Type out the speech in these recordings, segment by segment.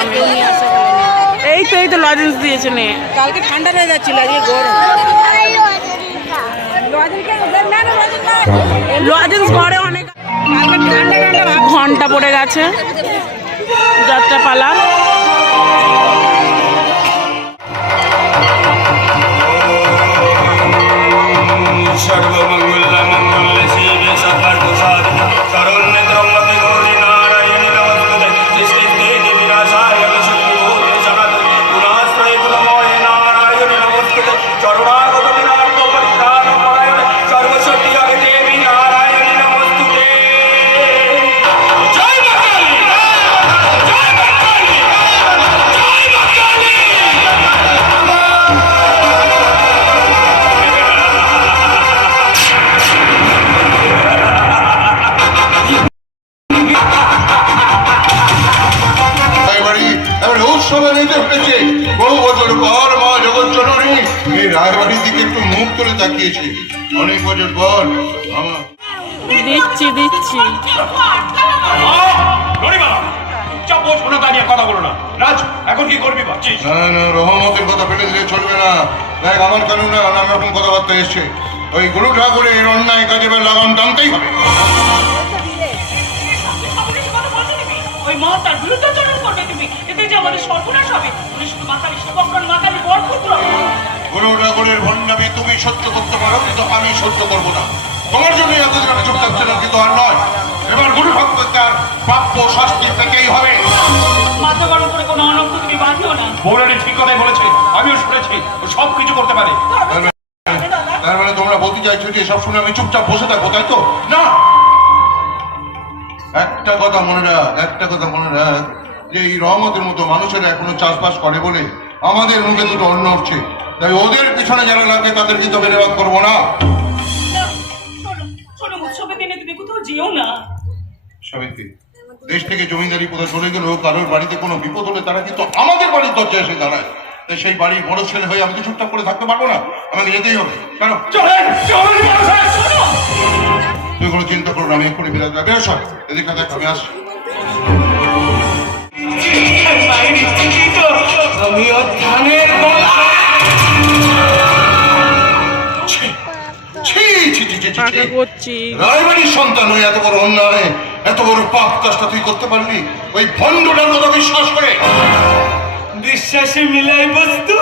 আমি এই তো লজেন্স দিয়েছে নে। কালকে ঠান্ডা হয়ে যাচ্ছিল, আজকে গরম। লজেন্স ঘরে অনেক কালকে ঠান্ডা ঠান্ডা ভাব। ঘন্টা পড়ে গেছে যাত্রা পালা। রায়বাড়ির দিকে একটু মুখ করে তাকিয়েছি অনেক বছর পর। দিচ্ছি কথা বলো না রাজ, এখন কি করবি ভাবছিস? না না, রহমতের কথা ফেলে দিলে চলবে না। দেখ, আমার কানুন না নানা রকম কথাবার্তা এসছে। ওই গুরু ঠাকুরের অন্যায় কাজে লাগাম টানতেই হবে। ওই মহত্তার বিরুদ্ধাচরণ করবে তুমি, এতে যে আমাদের সর্বনাশ হবে। তুমি শুধু মাতালি সেবকগণ, মাতালি বরপুত্র। গুরু ঠাকুরের ভণ্ডামি তুমি সহ্য করতে পারো, কিন্তু আমি সহ্য করবো না। তোমার জন্য এতদিন আমি চুপ থাকছিলাম, কিন্তু আর নয়। এবার গুরু ঠাকুর তার প্রাপ্য শাস্তি পেতেই হবে। মাথা গরম করে কোনো অনর্থ তুমি বাঁধিও না। বৌরানি ঠিক কথাই বলেছে, আমিও শুনেছি ও সব কিছু করতে পারে। তার মানে তোমরা বলতে চাইছো যে সব শুনে আমি চুপচাপ বসে থাকবো, তাই তো? না, একটা কথা মনে রাখ, যে এই রহমতের মতো মানুষেরা এখনো চাষবাস করে বলে আমাদের মুখে দুটো অন্ন উঠছে। তাই ওদের পিছনে যারা লাগবে তাদেরকে তো বেড়েবাদ করবো না। উৎসবের দিনে তুমি কোথাও যেও না। সাবিত্রী, দেশ থেকে জমিদারি কোথাও চলে গেলেও কারোর বাড়িতে কোনো বিপদ হলে তারা কিন্তু আমাদের বাড়ির দরজায় এসে দাঁড়ায়। তাই সেই বাড়ির বড় ছেলে হয়ে আমি তো চুপচাপ করে থাকতে পারবো না, আমাকে যেতেই হবে। কেন? তুই কোনো চিন্তা করো না, আমি এক্ষুনি বিরাজ বেরোস। এদিকে দেখ, আমি আসছি। রায়বাড়ির সন্তান হয়ে এত বড় অন্যায়, এত বড় পাপ কাজটা তুই করতে পারলি ওই ভণ্ডটার কথা বিশ্বাস করে? বিশ্বাসে মিলাই বস্তু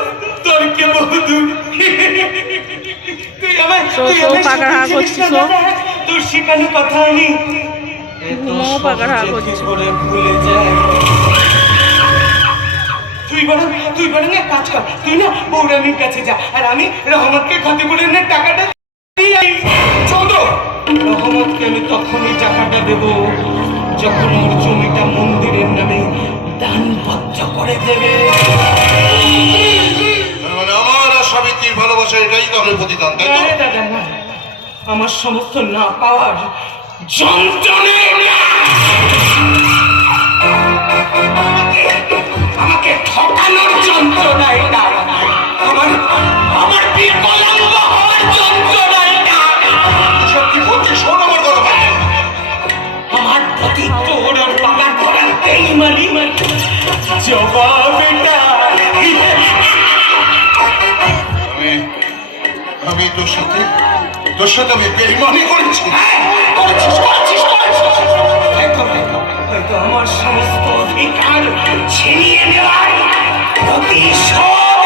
তর্কে বহুদূর। তোর শিখানো কথা আমি ভুলে যাই। তুই বরং এক কাজ কর, তুই না বৌরানির কাছে যা, আর আমি রহমতকে ক্ষতিপূরণের টাকাটা রহমতকে আমি তখনই টাকাটা দেব যখন ওর জমিটা মন্দিরের নামে দানপত্র করে দেবে। মানে আমার আর সাবিত্রীর ভালোবাসা এটাই তাহলে প্রতিদান, তাই তো? দাদা না, আমার সমস্ত না পাওয়ার যন্ত্রণে আমাকে ঠকানোর যন্ত্রণা এটা, আমার বিকলাঙ্গ হওয়ার যন্ত্রণা এটা। সত্যি বলছি, শোন আমার কথা। আমার প্রতি তোর আর বাবার করার বেইমানি জবাব এটা। আমি তোর সাথে আমি বেইমানি করেছি। হয়তো আমার সমস্ত অধিকার ছিনিয়ে নেওয়ার প্রতিশোধ।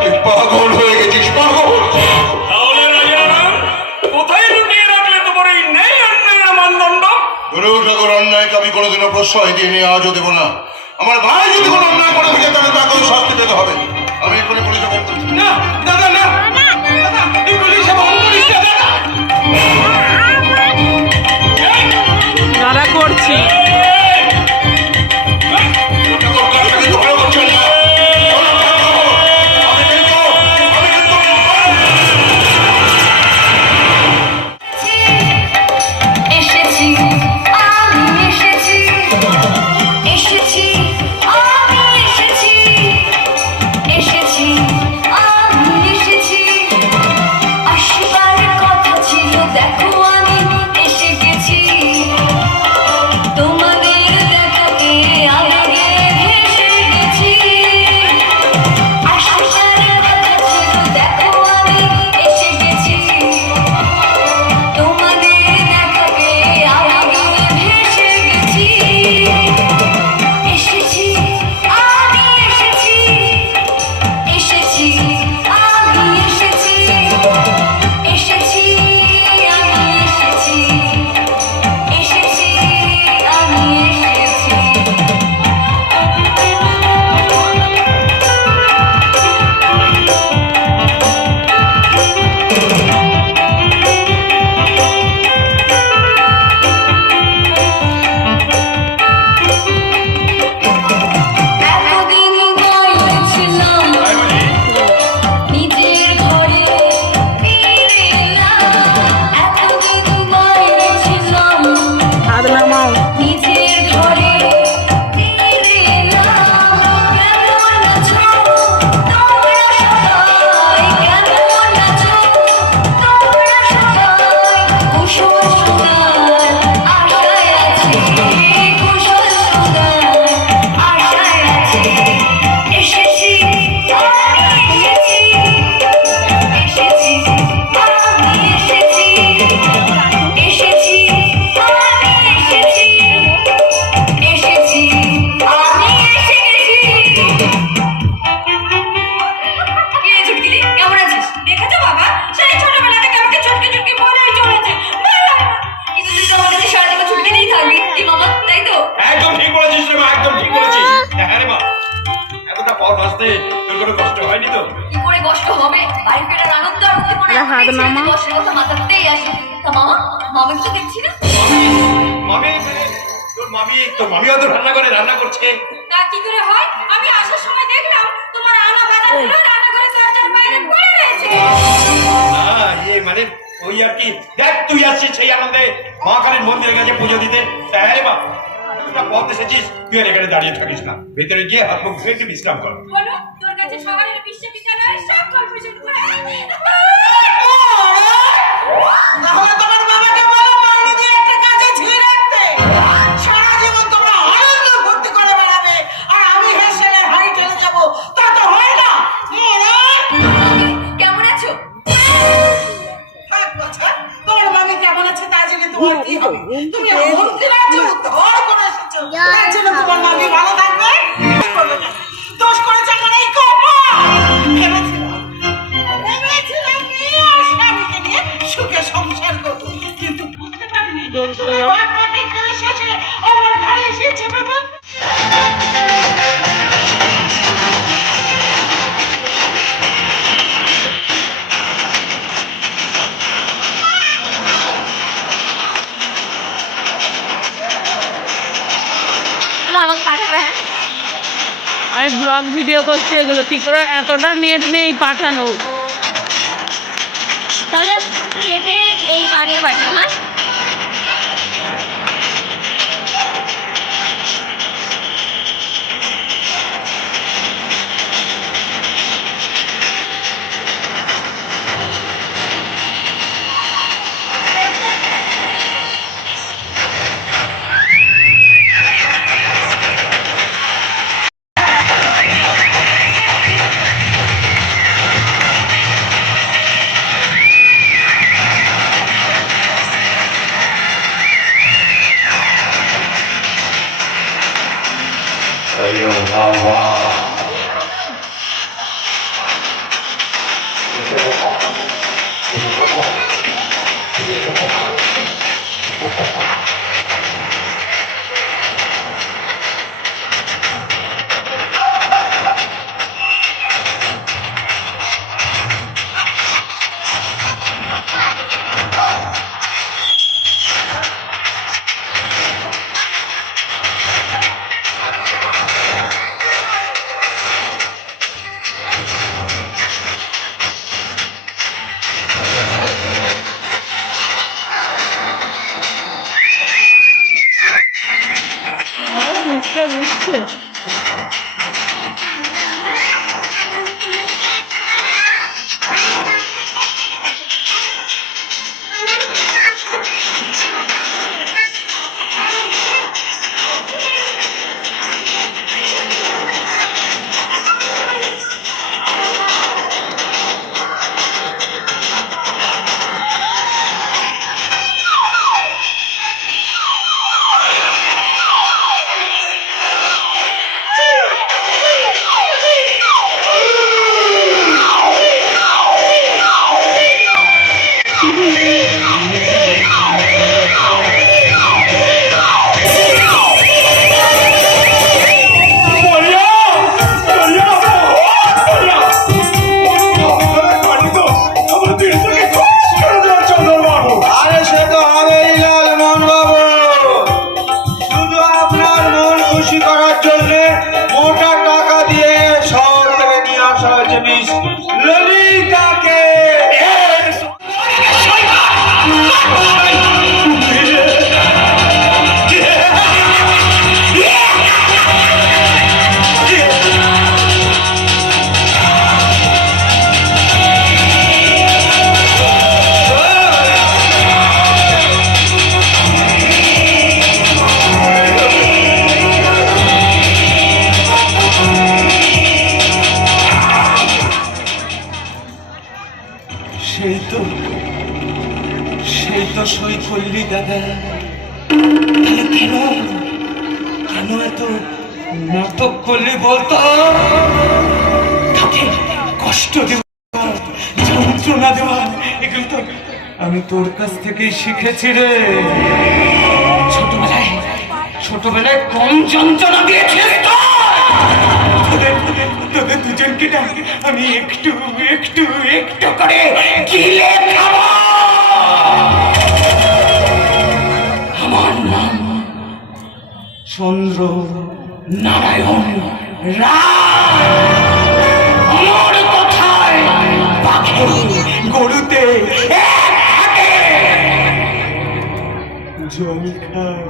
তুই পাগল হয়ে গেছিস, পাগল। তাহলে রাজারাম, কোথায় লুকিয়ে রাখলে তোমার এই ন্যায় অন্যায়ের মানদণ্ড? গুরু ঠাকুর অন্যায়কে আমি কোনোদিনও প্রশ্রয় দিইনি, আজও দেবো না। আমার ভাই যদি কোনো অন্যায় করে থাকে তাহলে তাকেও শাস্তি পেতে হবে। আমি এক্ষুনি পুলিশে বলছি। না দাদা, না দাদা, এই পুলিশে ফোন করিস না দাদা। নাড়া করছি। এসেছি মামিকে তো দেখছি না। মামি তোর মামিও তো রান্না করছে। তা কি করে হয়? আমি আসার সময় দেখলাম তোমার আনা বাজার গুলো রান্নাঘরে দরজার বাইরে পড়ে রয়েছে। মানে ওই আর কি, দেখ তুই আসছিস সেই আনন্দে মা কালীর মন্দিরের কাছে পুজো দিতে। হ্যাঁ মা, তোরা পথ এসেছিস, তুই আর এখানে দাঁড়িয়ে থাকিস না, ভেতরে গিয়ে হাত মুখ ধুয়ে একটু বিশ্রাম কর। বলো, তোর কাছে শহরের বিশ্ববিদ্যালয়ের সব গল্প শুনবো। তাহলে তোমার বাবাকে বলো মাইনে দিয়ে একটা কাজে ঝিলে রাখতে। সারা জীবন তোমরা আনন্দ ভর্তি করে বেড়াবে আর আমি হেসেলে হাই চলে যাবো, তা তো হয় না। কেমন আছো? থাক বাছা, তোমার মামি কেমন আছে তা জেনে তোমার কি হবে? তুমি মন্দির আছো, ধর করে এসেছো, তার জন্য তোমার মামি ভালো থাকবে? দোষ করেছে আমার এই কপাল। ভেবেছিলাম মেয়ে আর স্বামীকে নিয়ে সুখে সংসার করবো, কিন্তু বুঝতে পারিনি আমার প্রতিজ্ঞা শেষে আমার ঘরে এসেছে বাবা। আমাকে পাঠাবে? আমি ব্লগ ভিডিও করছি, এগুলো ঠিক করে এতটা নেট নেই পাঠানো। তাহলে কেটে এই পানিয়ে পাঠাবো। হ্যাঁ, বুঝছে সেই তো সই করলি দাদা। তাহলে কেন কেন এত নাটক করলি বলতো? তাকে কষ্ট দেওয়া, যন্ত্রণা দেওয়া, এগুলো তো আমি তোর কাছ থেকেই শিখেছি রে। ছোটবেলায় কম যন্ত্রণা দিয়েছিস তো? তোদের দুজনকে না আমি একটু একটু একটু করে গিলে খাবো। চন্দ্র নারায়ণ রায়। আমার কথায় পাখি গরুতে এক থাকে, জল খায়।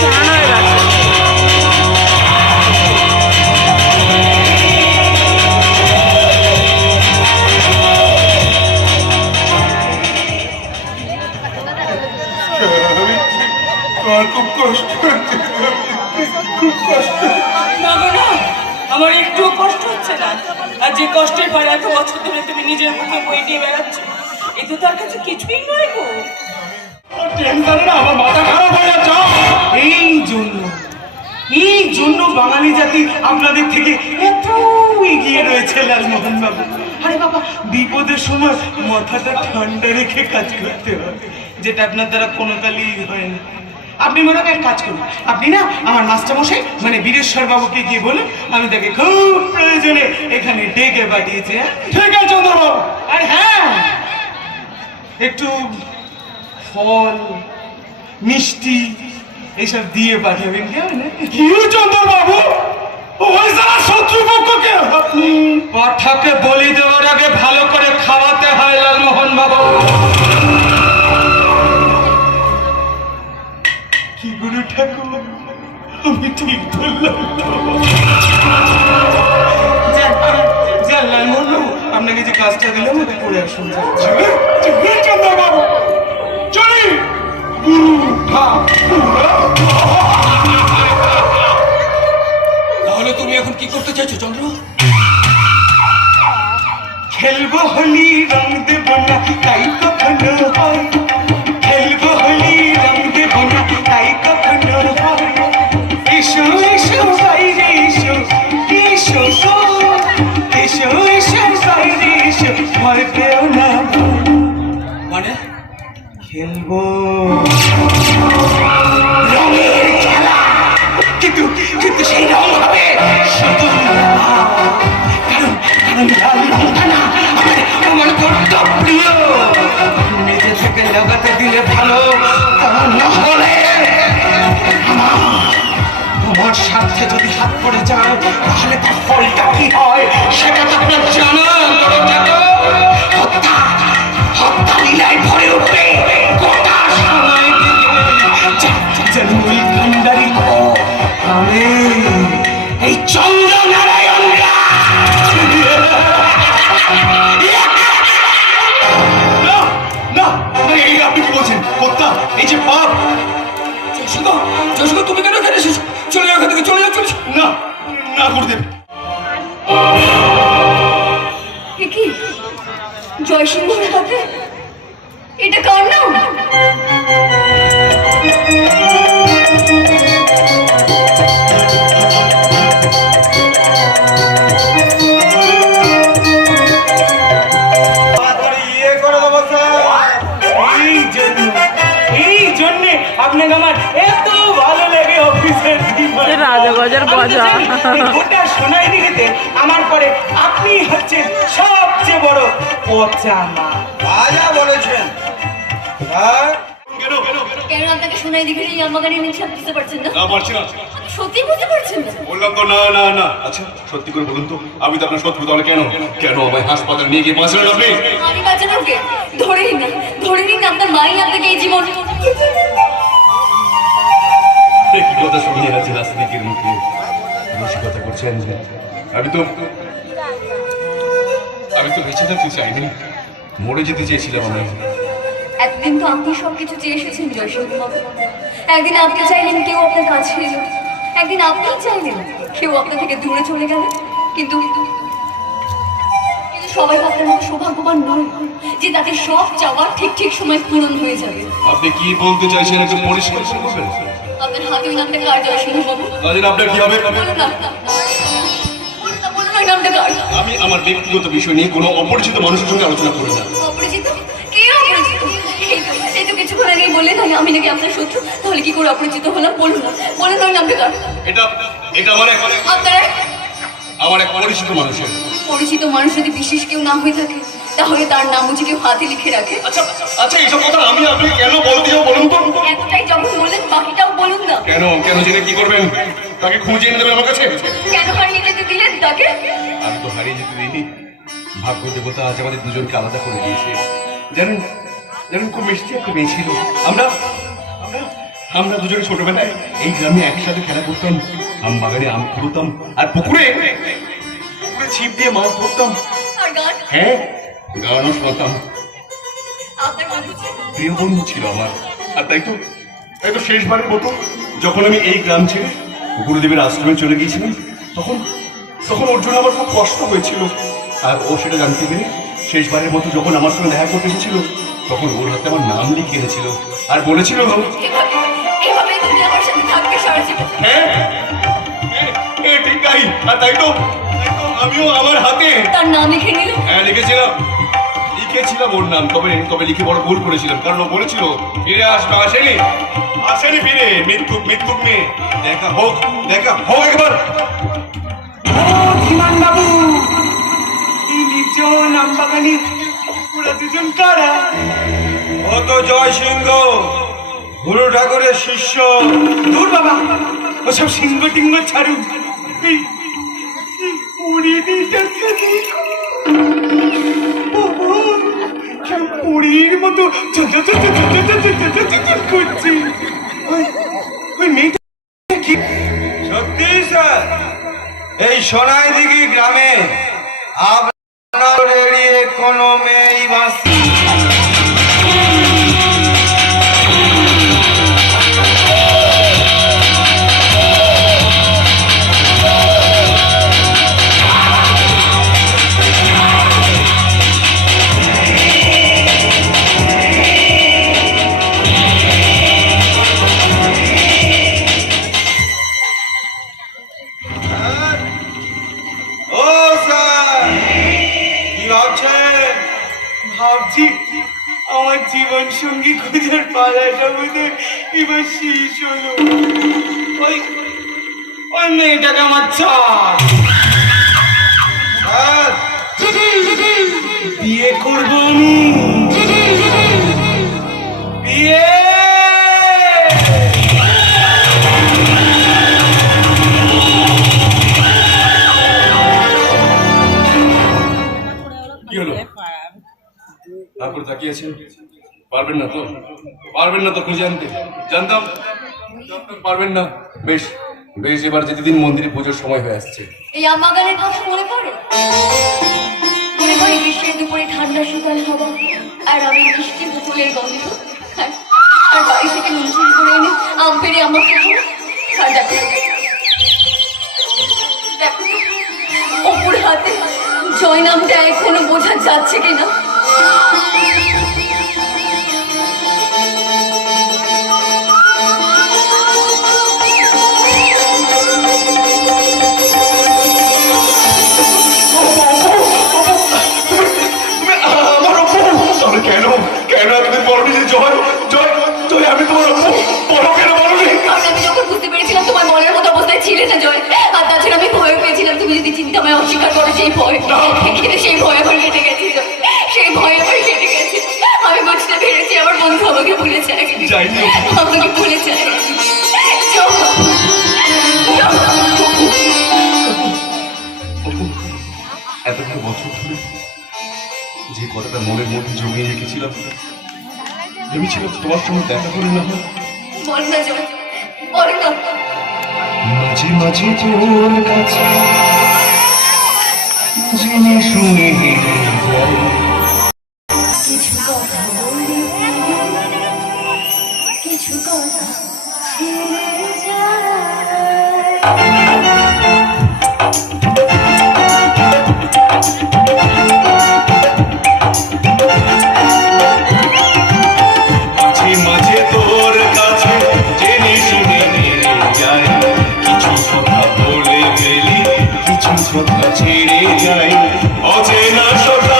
চান হয়ে গেছে। আমার খুব কষ্ট হচ্ছে, খুব কষ্ট। না গো না, আমার একটু কষ্ট হচ্ছে না। আর যে কষ্টের পর এত বছর ধরে তুমি নিজের মুখে বই নিয়ে বেড়াচ্ছ, এ তো তার কাছে কিছুই নয় গো। টেনশনে না আমার মাথা খারাপ হয়ে যাচ্ছে। এই জন্য বাঙালি জাতি আপনাদের থেকে এত এগিয়ে রয়েছে লালমোহন বাবু। আরে বাবা, বিপদের সময় মাথাটা ঠান্ডা রেখে কাজ করতে হবে, যেটা আপনার দ্বারা কোনো কালই হয় না। আপনি মনে হয় এক কাজ করুন, আপনি না আমার মাস্টারমশাই মানে বীরেশ্বর বাবুকে গিয়ে বলুন আমি তাকে খুব প্রয়োজনে এখানে ডেকে পাঠিয়েছি। ঠিক আছে চন্দ্রবাবু। আর হ্যাঁ, একটু ফল মিষ্টি এসব দিয়ে পাঠাবেন কেমন? কি চন্দ্রবাবু, ওই যারা শত্রুপক্ষকে পাঠাকে বলি দেওয়ার আগে ভালো করে খাওয়াতে হয় লালমোহন বাবু। কি গুরু ঠাকুর, আমি ঠিক বললাম? যান লালমোহন বাবু, আপনাকে যে কাজটা দিলাম ওটা করে আসুন। চন্দ্রবাবু চলি। তাহলে তুমি এখন কি করতে চাইছো চন্দ্র? খেলবো হোলি রং দেব না তাই কখনো হয়, খেলবো হোলি রং দেব না তাই কখনো হয়। এসো এসো বাইরে এসো, এসো গো এসো এসো বাইরে এসো, ভয় পেও না। মানে খেলবো রঙের খেলা, কিন্তু কিন্তু সেই রং হবে শুধু লাল। কারণ কারণ লাল রংটা না আমার কর্তব্য। নিজে থেকে লাগাতে দিলে ভালো, তা না হলে আমার স্বার্থে যদি হাত পড়ে যায় তাহলে তার ফলটা কি হয় সেটা তো আপনার জানা। হত্যা হত্যা লীলায় ভরে উঠবে গোটা সময় যেন ওই ভান্ডারি আমি এই চন্দ্র নারায়ণ আপনি কি বলছেন? হত্যা এই যে পাপ। জয়সিংহ তুমি কেন এখানে এসেছো? চলে যাও এখান থেকে, চলে যাও, চলে যাও। না না গুরুদেব। কি জয়সিংহের হাতে এটা কার নাম? এই জন্য আপনাকে আমার এত ভালো লাগে অফিসের রাজাগজার গজা। গোটা সোনাই দিঘিতে আমার পরে আপনি হচ্ছেন সবচেয়ে বড় পচা মা। রাজা বলেছেন। কেন আপনাকে শোনাই দিকে এই আমবাগানে নিঃশ্বাস দিতে পারছেন না? না পারছি না, সত্যি বুঝতে পারছেন না? বললাম তো না না না। আচ্ছা সত্যি করে বলুন তো, আমি তো আপনার শত্রু, তাহলে কেন কেন আমায় হাসপাতালে নিয়ে গিয়ে বাঁচলেন আপনি? আমি বাঁচানো কে? ধরেই না, ধরে নিন আপনার মাই আপনাকে এই জীবন। কি কথা শুনিয়ে যাচ্ছে রাজনীতির মুখে, রসিকতা করছেন। আমি তো বেঁচে থাকতে চাইনি, মরে যেতে চেয়েছিলাম আমি। একদিন তো আপনি সবকিছু চেয়ে এসেছেন জয়সিংহ বাবু। একদিন আপনি চাইলেন কেউ আপনার কাছে এলো, একদিন আপনি চাইলেন কেউ আপনার থেকে দূরে চলে গেল। কিন্তু সবাই আপনার মতো সৌভাগ্যবান নয় যে তাদের সব চাওয়া ঠিক ঠিক সময় পূরণ হয়ে যাবে। আপনি কি বলতে চাইছেন একটু পরিষ্কার করে বলবেন? আপনার হাতে ওই নামটা কার জয়সিংহ বাবু? তাহলে আপনার কি হবে? বলুন না, বলুন ওই নামটা কার? আমি আমার ব্যক্তিগত বিষয় নিয়ে কোনো অপরিচিত মানুষের সঙ্গে আলোচনা করি না। অপরিচিত? কে অপরিচিত? এই তো কিছুক্ষণ আগেই বললেন আমি নাকি আপনার শত্রু। তাহলে কি করে অপরিচিত হলাম? বলুন না, বলুন ওই নামটা কার? এটা এটা আপনার আমার এক পরিচিত মানুষের। পরিচিত মানুষ যদি বিশেষ কেউ না হয়ে থাকে তাহলে তার নামও যদি হাতে লিখে রাখে। আচ্ছা আচ্ছা, এইসব কথা আমি আপনি কেন বলতে যাবো বলুন তো? এতটাই যখন বললেন বাকিটাও বলুন না। কেন কেন জেনে কি করবেন? তাকে খুঁজে এনে দেবেন আমার কাছে? কেন হারিয়ে যেতে দিলেন তাকে? আমি তো হারিয়ে যেতে দিইনি। ভাগ্য দেবতা আজ আমাদের দুজনকে আলাদা করে দিয়েছে। জানেন জানেন, খুব মিষ্টি একটা মেয়ে ছিল। আমরা আমরা আমরা দুজনে ছোটবেলায় এই গ্রামে একসাথে খেলা করতাম। আম বাগানে আম কুড়তাম আর পুকুরে পুকুরে ছিপ দিয়ে মাছ ধরতাম। আর গান? হ্যাঁ, গানও শোনাতাম। আপনার বন্ধু ছিল? প্রিয় বন্ধু ছিল আমার। আর তাই তো শেষবারের মতো যখন আমি এই গ্রাম ছেড়ে গুরুদেবের আশ্রমে চলে গিয়েছিলাম, তখন তখন ওর জন্য আমার খুব কষ্ট হয়েছিল। আর ও সেটা জানতে পেরে শেষবারের মতো যখন আমার সঙ্গে দেখা করতে এসেছিল, তখন ওর হাতে আমার নাম লিখে এনেছিল আর বলেছিল, এভাবেই তুমি আমার সাথে থাকবে সারা জীবন। হ্যাঁ ঠিক তাই। আর তাই তো আমিও আমার হাতে তার নাম লিখে নিল? হ্যাঁ লিখেছিলাম ওর নাম। তবে লিখে বড় ভুল করেছিলাম, কারণ ও বলেছিল ফিরে আসবে। আসেনি ফিরে। মৃত্যুক মেয়ে। দেখা হোক একবার। ধীমান বাবু, এই নির্জন আমবাগানে ওরা দুজন কারা? ও তো জয় সিংহ, গুরু ঠাকুরের শিষ্য। দূর বাবা, ওসব সিংহ টিঙ্গ ছাড়ুন। এই পরিণীটাকে দেখো, পরীর মতো করছে। ওই মেয়েটা কি? সত্যি স্যার, এই সোনাইদিঘি গ্রামে আপনার এড়িয়ে কোনো মেয়েই বাঁচছে। ও স্যার, কি ভাবছেন? ভাবছি আমার জীবন সঙ্গী খোঁজার পালাটা বোধহয় এবার শেষ হলো। ওই ওই মেয়েটাকে আমার চাই। স্যার, বিয়ে করবো আমি, বিয়ে। কি হলো? তারপরে তাকিয়েছেন? পারবেন না তো খুঁজে আনতে? জানতাম পারবেন না। বেশ, এবার যেদিন মন্দিরে পুজোর সময় হয়ে আসছে। এই আমবাগানের কথা মনে পড়ে? মনে পড়ে গ্রীষ্মের দুপুরে ঠান্ডা শীতল হাওয়া আর আমি মিষ্টি ফুলের গন্ধ, আর বাড়ি থেকে নুন চুরি করে এনে আম পেড়ে আমাকে আর দেখো অপুর হাতে জয় নামটা এখনো বোঝা যাচ্ছে কিনা। কেন এতদিন বলনি যে জয় আমি তোমার কেন বলনি? কারণ আমি যখন বুঝতে পেরেছিলাম তোমার মনের মতো অবস্থায় ছিলে না জয়, আর তাছাড়া আমি ভয় পেয়েছিলাম তুমি যদি চিন্তা আমায় অস্বীকার করো। সেই ভয় কিন্তু সেই ভয় আমার কেটে গেছে, সেই ভয় আমার কেটে গেছে। আমি বুঝতে পেরেছি আমার বন্ধু আমাকে ভুলে যায়, আমাকে ভুলে যায়। এতটা বছর ধরে যে কথাটা মনের মধ্যে জমিয়ে রেখেছিলাম, ভেবেছিলাম তোমার সঙ্গে দেখা করে না হয়। বল না জয়, বল না। মাঝে মাঝে তোর কাছে জেনে শুনে কিছু কথা বলি, কিছু কথা ছেড়ে যায়। মাঝে মাঝে তোর কাছে জেনে শুনে যায়, কিছু কথা বলে ফেলি, কিছু কথা ছেড়ে যায়, অচেনা সদা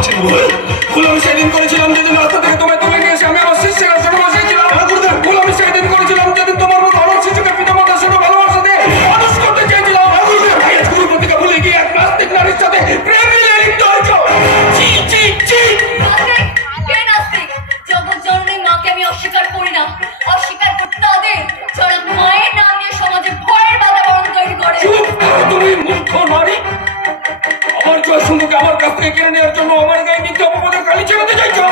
ভাবছেন ভুল আমি সেদিন করেছিলাম যেদিন রাস্তা থেকে তোমায় তুলে নিয়ে এসে আমি আমার শিষ্যের আসনে বসেছিলাম। ভুল আমি সেদিন করেছিলাম যেদিন তোমার মতো আমার শিশুকে পিতামাতার সাথে ভালোবাসা দিয়ে মানুষ করতে চেয়েছিলাম। গুরু প্রতিকা ভুলে গিয়ে এক নাস্তিক নারীর সাথে প্রেম মিলিয়ে লিপ্ত হয়েছ। ছি ছি ছি। নাস্তিক? কে নাস্তিক? জগৎ জননী মাকে আমি অস্বীকার করি না। অস্বীকার করতে তাদের যারা মায়ের নাম নিয়ে সমাজে ভয়ের বাতাবরণ তৈরি করে। চুপ করো তুমি মূর্খ নারী। আমার জয়সুন্দরকে আমার কাছ থেকে কেড়ে নেওয়ার জন্য আমার গায়ে মিথ্যে অপবাদের কালি ছেড়াতে চাইছো।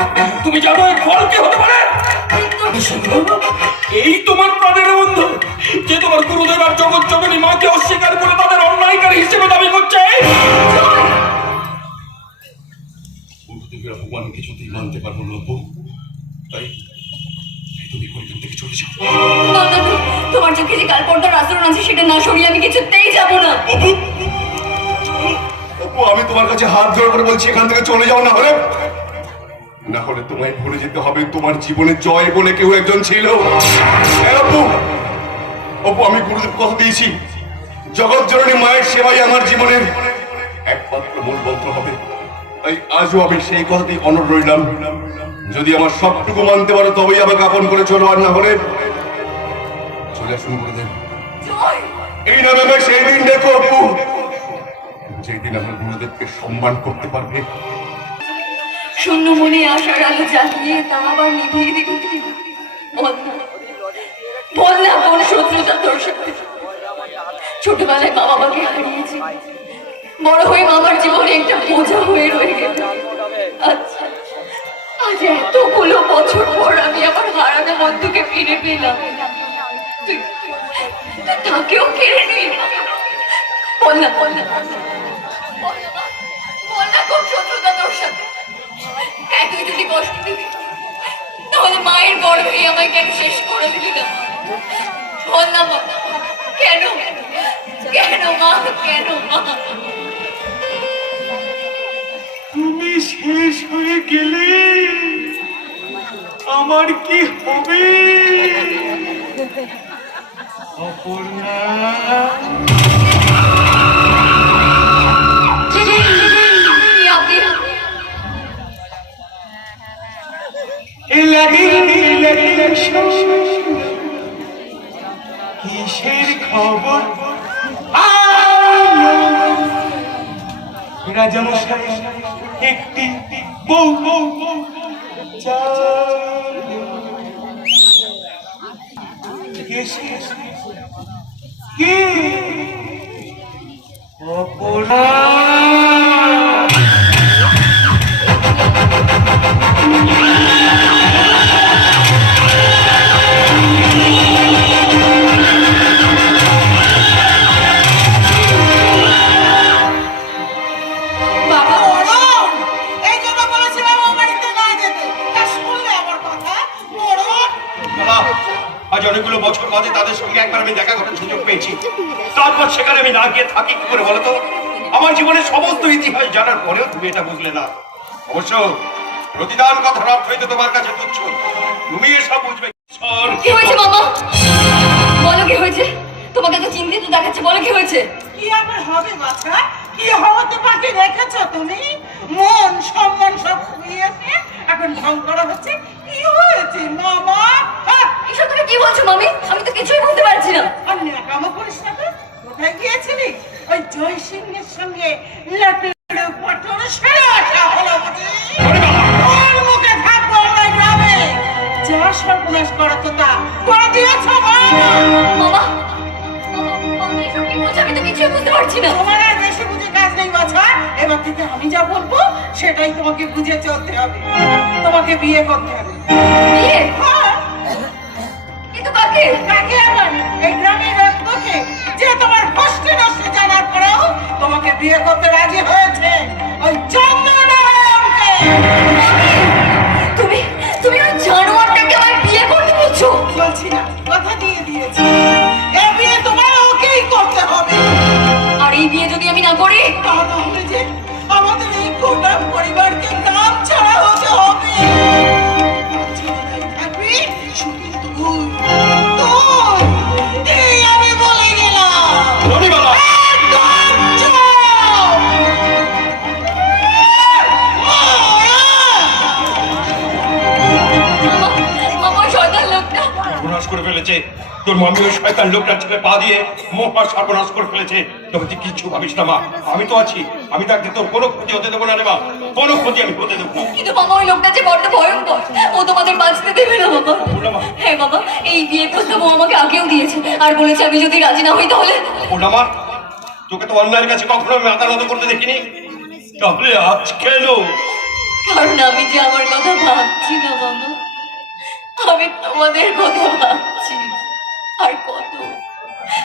তুমি জানো এর ফল কি হতে পারে? এই তোমার প্রাণের বন্ধু যে তোমার গুরুদেব আর জগৎ জননী মাকে অস্বীকার করে তাদের অন্যায়কারী হিসেবে দাবি করছে। গুরুদেবের অপমান কিছুতেই মানতে পারবো না অপু। তাই তুমি এখান থেকে চলে যাও। না, না, না, তোমার চোখে যে কালপর্দার আচরণ আছে সেটা না সরিয়ে আমি কিছুতেই যাবো না। অপু, অপু, আমি তোমার কাছে হাত জোড় করে বলছি এখান থেকে চলে যাও, না হলে তোমায় ভুলে যেতে হবে তোমার জীবনে জয় বলে কেউ একজন ছিল। হ্যাঁ অপু, অপু, আমি গুরুদেব কথা দিয়েছি জগৎ জননী মায়ের সেবাই আমার জীবনের একমাত্র মূল মন্ত্র হবে। তাই আজও আমি সেই কথাতেই অনড় রইলাম। যদি আমার সবটুকু মানতে পারো তবেই আমাকে আপন করে চলো, আর না হলে চলে আসুন গুরুদেব। জয়! এই নামে আমার সেই দিন দেখো অপু, যেই দিন আমার গুরুদেবকে সম্মান করতে পারবে। শূন্য মনে আশার আলো জ্বালিয়ে তা আবার নিভিয়ে দিল। বল না কোন শত্রুতা তোর সাথে? ছোটবেলায় মা বাবাকে হারিয়েছি, বড় হয়ে মামার জীবনে একটা বোঝা হয়ে রয়ে গেল। আচ্ছা, আজ এতগুলো বছর পর আমি আমার হারানো বন্ধুকে ফিরে পেলাম। তুই তাকেও কেড়ে নিলি। বল না, বল না, বল না কোন শত্রুতা তোর সাথে? হ্যাঁ, তুই যদি কষ্ট দিবি তাহলে মায়ের বড় হয়ে আমায় কেন শেষ করে দিলি না? বল না মা, কেন কেন মা, কেন মা? তুমি শেষ হয়ে গেলে আমার কি হবে অপর্ণা? কিসের খবর? রাজামশাই একটি বউ কে অপরা? আজ অনেকগুলো বছর বাদে তাদের সঙ্গে একবার আমি দেখা করার সুযোগ পেয়েছি। তারপর সেখানে আমি না গিয়ে থাকি কি করে বলতো? আমার জীবনের সমস্ত ইতিহাস জানার পরেও তুমি এটা বুঝলে না। অবশ্য প্রতিদান কথার অর্থ হয়তো তোমার কাছে তুচ্ছ, তুমি এসব বুঝবে। কি হয়েছে মামা? বলো কি হয়েছে? তোমাকে তো চিন্তিত দেখাচ্ছে, বলো কি হয়েছে? কি আবার হবে বাছা? কি হওয়াতে বাকি রেখেছো তুমি? মন সম্মান সব খুইয়েছে, এখন ঢং করা হচ্ছে। কি হয়েছে মামা? এসব তুমি কি বলছো মামি? আমি তো কিছুই বুঝতে পারছি না। আর ন্যাকামো করিস না তো। কোথায় গিয়েছিলি? ওই জয় সিংহের সঙ্গে লাটুরে পটর সেরে আসা হলো বুঝি? ওর মুখে থাকবো আমরা গ্রামে। যা সর্বনাশ করা তো তা করে দিয়েছো মামা। মামা, মামা এসব কি বলছো? আমি তো কিছুই বুঝতে পারছি না। তোমার আর বেশি বুঝে কাজ নেই বাছা। এবার থেকে আমি যা বলবো সেটাই তোমাকে বুঝে চলতে হবে। তোমাকে বিয়ে করতে হবে। বিয়ে? হ্যাঁ, কিন্তু কাকে? কাকে আবার? এই গ্রামের রত্নকে, যে তোমার কষ্টে নষ্টে জানার পরেও তোমাকে বিয়ে করতে রাজি হয়েছে। ওই চন্দ্রনারায়ণকে। তুমি তুমি ওই জানোয়ারটাকে আমার বিয়ে করতে বলছো? বলছি না, কথা দিয়ে দিয়েছি। এই বিয়ে তোমার ওকেই করতে হবে। আর এই বিয়ে যদি আমি না করি? তাহলে যে আমাদের এই গোটা পরিবারকে নাম ছাড়া হতে হবে। থাকবি শুধু তুই। এই আমি বলে গেলাম। একদম চুপ। করেছে, তোর মামি ওই শয়তান লোকটার ছেলে পা দিয়ে মহা সর্বনাশ করে ফেলেছে। তবে তুই কিচ্ছু ভাবিস না মা, আমি তো আছি, আমি থাকতে তোর কোনো ক্ষতি হতে দেবো না রে মা, কোনো ক্ষতি আমি হতে দেবো না। কিন্তু বাবা ওই লোকটা যে বড্ড ভয়ঙ্কর, ও তোমাদের বাঁচতে দেবে না বাবা। হ্যাঁ বাবা, এই বিয়ের প্রস্তাব ও আমাকে আগেও দিয়েছে আর বলেছে আমি যদি রাজি না হই তাহলে। ওটা মা, তোকে তো অন্যায়ের কাছে কখনো আমি মাথা নত করতে দেখিনি, তাহলে আজ কেন? কারণ আমি যে আমার কথা ভাবছি না বাবা, আমি তোমাদের কথা ভাবছি।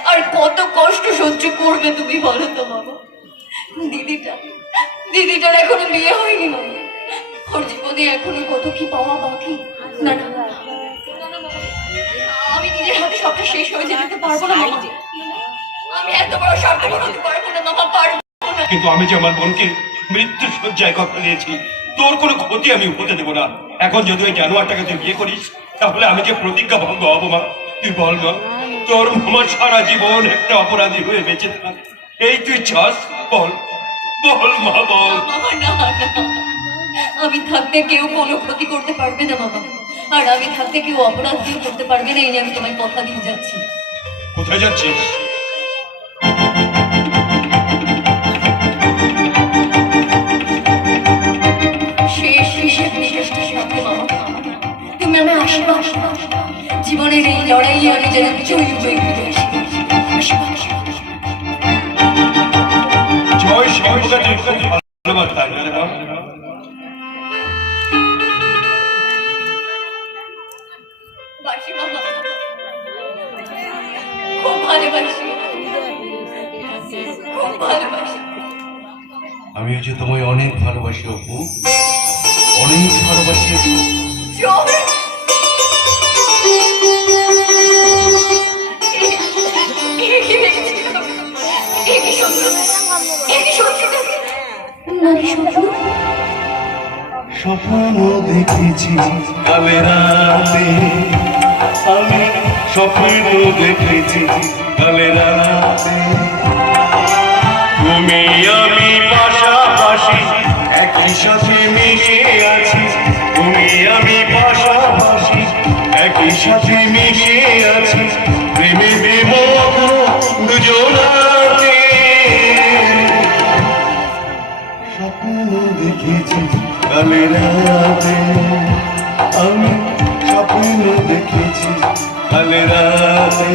আর কত কষ্ট সহ্য করবে তুমি বলো তো বাবা। দিদিটার এখনো বিয়ে হয়নি বাবা, ওর জীবনে এখনো কত কি পাওয়া বাকি। না না, আমি নিজের হাতে সবটা শেষ হয়ে যেতে পারবো না বাবা, আমি এত বড় স্বার্থপর হতে পারবো না বাবা, পারবো না। কিন্তু আমি যে আমার বোনকে মৃত্যুর শয্যায় কথা দিয়েছি, তোর কোনো ক্ষতি আমি হতে দেবো না। এখন যদি ওই জানোয়ারটাকে তুই বিয়ে করিস তাহলে আমি যে প্রতিজ্ঞা ভঙ্গ হবো মা, তুই বল মা, তোর আমার সারা জীবন একটা অপরাধী হয়ে বেঁচে থাক এই তুই চাস? বল বল মা, বল। বাবা না না, আমি থাকতে কেউ কোনো ক্ষতি করতে পারবে না বাবা, আর আমি থাকতে কেউ অপরাধ কেউ করতে পারবে না, এই নিয়ে আমি তোমায় কথা দিয়ে যাচ্ছি। কোথায় যাচ্ছিস? শেষ হিসেব নিকেশটার সাথে বাবা, তুমি আমার আশীর্বাদ, জীবনের এই লড়াইয়ে আমি যেন জয়ী জয়ী ফিরে আসি। আশীর্বাদ। জয় শিবকা ধন্যবাদ। তাই না রে মা? বাসি বাবা, খুব ভালোবাসি, খুব ভালোবাসি। আমি যে তোমায় অনেক ভালোবাসি অপু, অনেক ভালোবাসি। জয় স্বপ্ন দেখেছি কালে রাতে, আমি স্বপ্ন দেখেছি কালে রাতে, তুমি আমি পাশাপাশি একই সাথে মিশে আছি, তুমি আমি পাশাপাশি একই সাথে মিশে আছি, প্রেমে বিমগ্ন দুজনাতে। স্বপ্ন দেখেছি কালে রাতে, আমি স্বপ্ন দেখেছি কালে রাতে।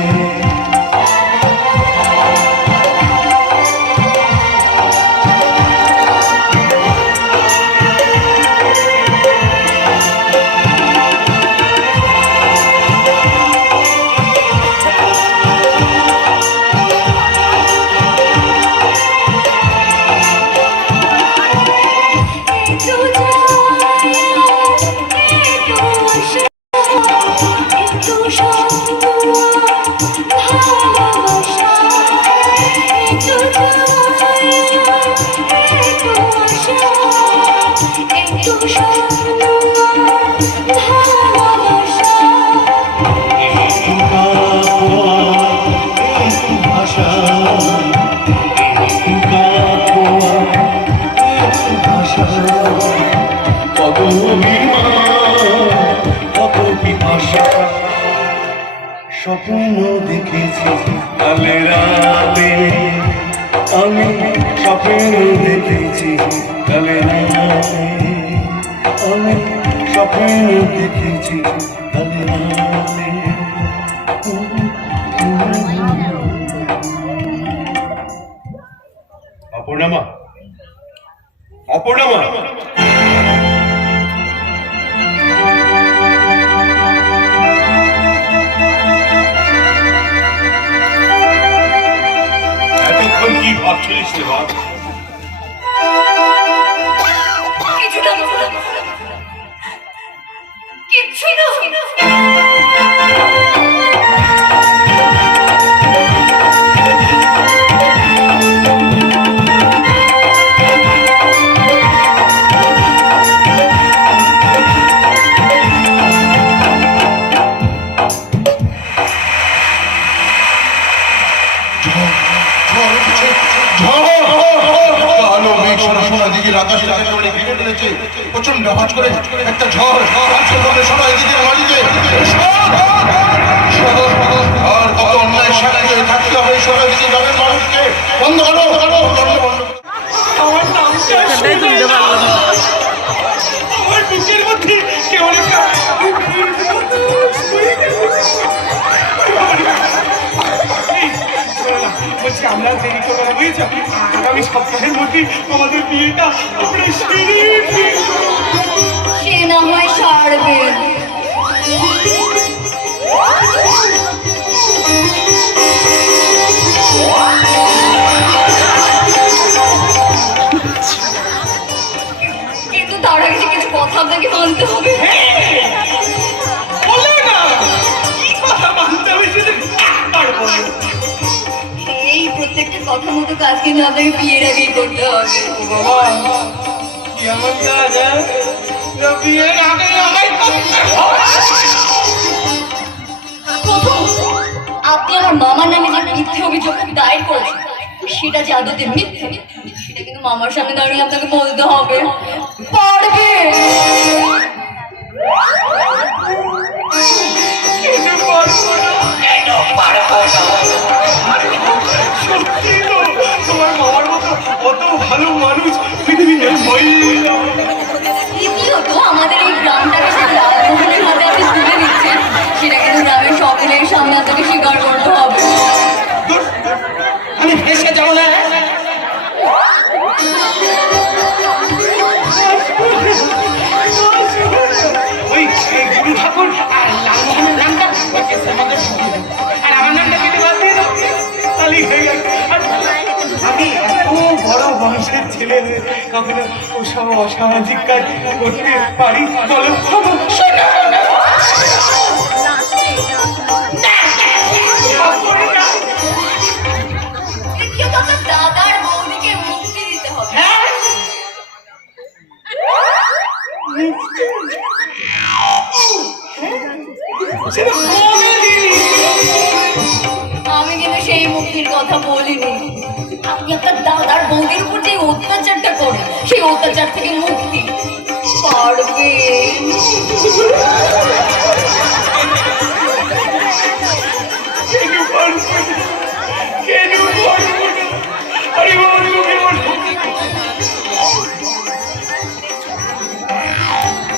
স্বপ্ন দেখেছি কালে রাতে, আমি স্বপ্ন দেখেছি কালে রাতে, আমি স্বপ্ন দেখেছি কালে রাতে। অপর্ণামা, অপর্ণামা, এতক্ষণ কি ভাবছিলিস রে বাপ? কিছুই না, উঠেছে প্রচন্ড আওয়াজ করে একটা ঝড় আসছে তোমরা সবাই এদিকে মাটিতে আর কত অন্যায় সাথে থাকতে হবে সবাই এদিকে গ্রামের মানুষকে বন্ধ করো বন্ধ আমার নামটা সেটাই তুলতে পারলাম না। আমার বুকের মধ্যে কেমন একটা বলছি আমরা দেরি করবো না বুঝেছ আগামী সপ্তাহের মধ্যে আমাদের বিয়েটা আমরা সেরে সে না হয় সারবে। কিন্তু তার আগে যে কিছু কথা আপনাকে মানতে হবে। বলে না কি কথা মানতে হবে সেটা আর বলো এই প্রত্যেকটা কথা মতো কাজ কিন্তু আপনাকে বিয়ের আগেই করতে হবে। বাবা কেমন দাদা বিয়ের আগে আমায় করতে হবে প্রথম, আপনি আমার মামার নামে যে মিথ্যে অভিযোগ দায়ের করেছেন সেটা যে আদতে মিথ্যে সেটা কিন্তু মামার সামনে দাঁড়িয়ে আপনাকে বলতে হবে। পারবে? সত্যি তো তোমার মামার মতো কত ভালো মানুষ পৃথিবী নেই দ্বিতীয়ত, আমাদের এই গ্রামটাকে সে লালমোহনের হাতে আপনি তুলে দিচ্ছেন সেটা কিন্তু গ্রামের সকলের সামনে আপনাকে স্বীকার করতে হবে। আমি ফেসে যাবো না ওই গুরু ঠাকুর আর লালমোহনের নামটা ওই কেসের মধ্যে ঢুকিয়ে দেবো। আর আমার নামটা কেটে বাদ দিয়ে দাও তাহলেই হয়ে গেল। আমি এত বড় বয়সের ছেলে হয়ে কখনো ওসব অসামাজিক কাজ করতে পারি বলো তৃতীয়ত, আপনার দাদার বৌদিকে মুক্তি দিতে হবে। সেটা কমেডি আমি কিন্তু সেই মুক্তির কথা বলিনি। আপনি আপনার দাদার বৌদির উপর যে অত্যাচারটা করেন সেই অত্যাচার থেকে মুক্তি পারবে। কেন পারবো না? কেন পারবো না? আরে বলবো কি বলবো?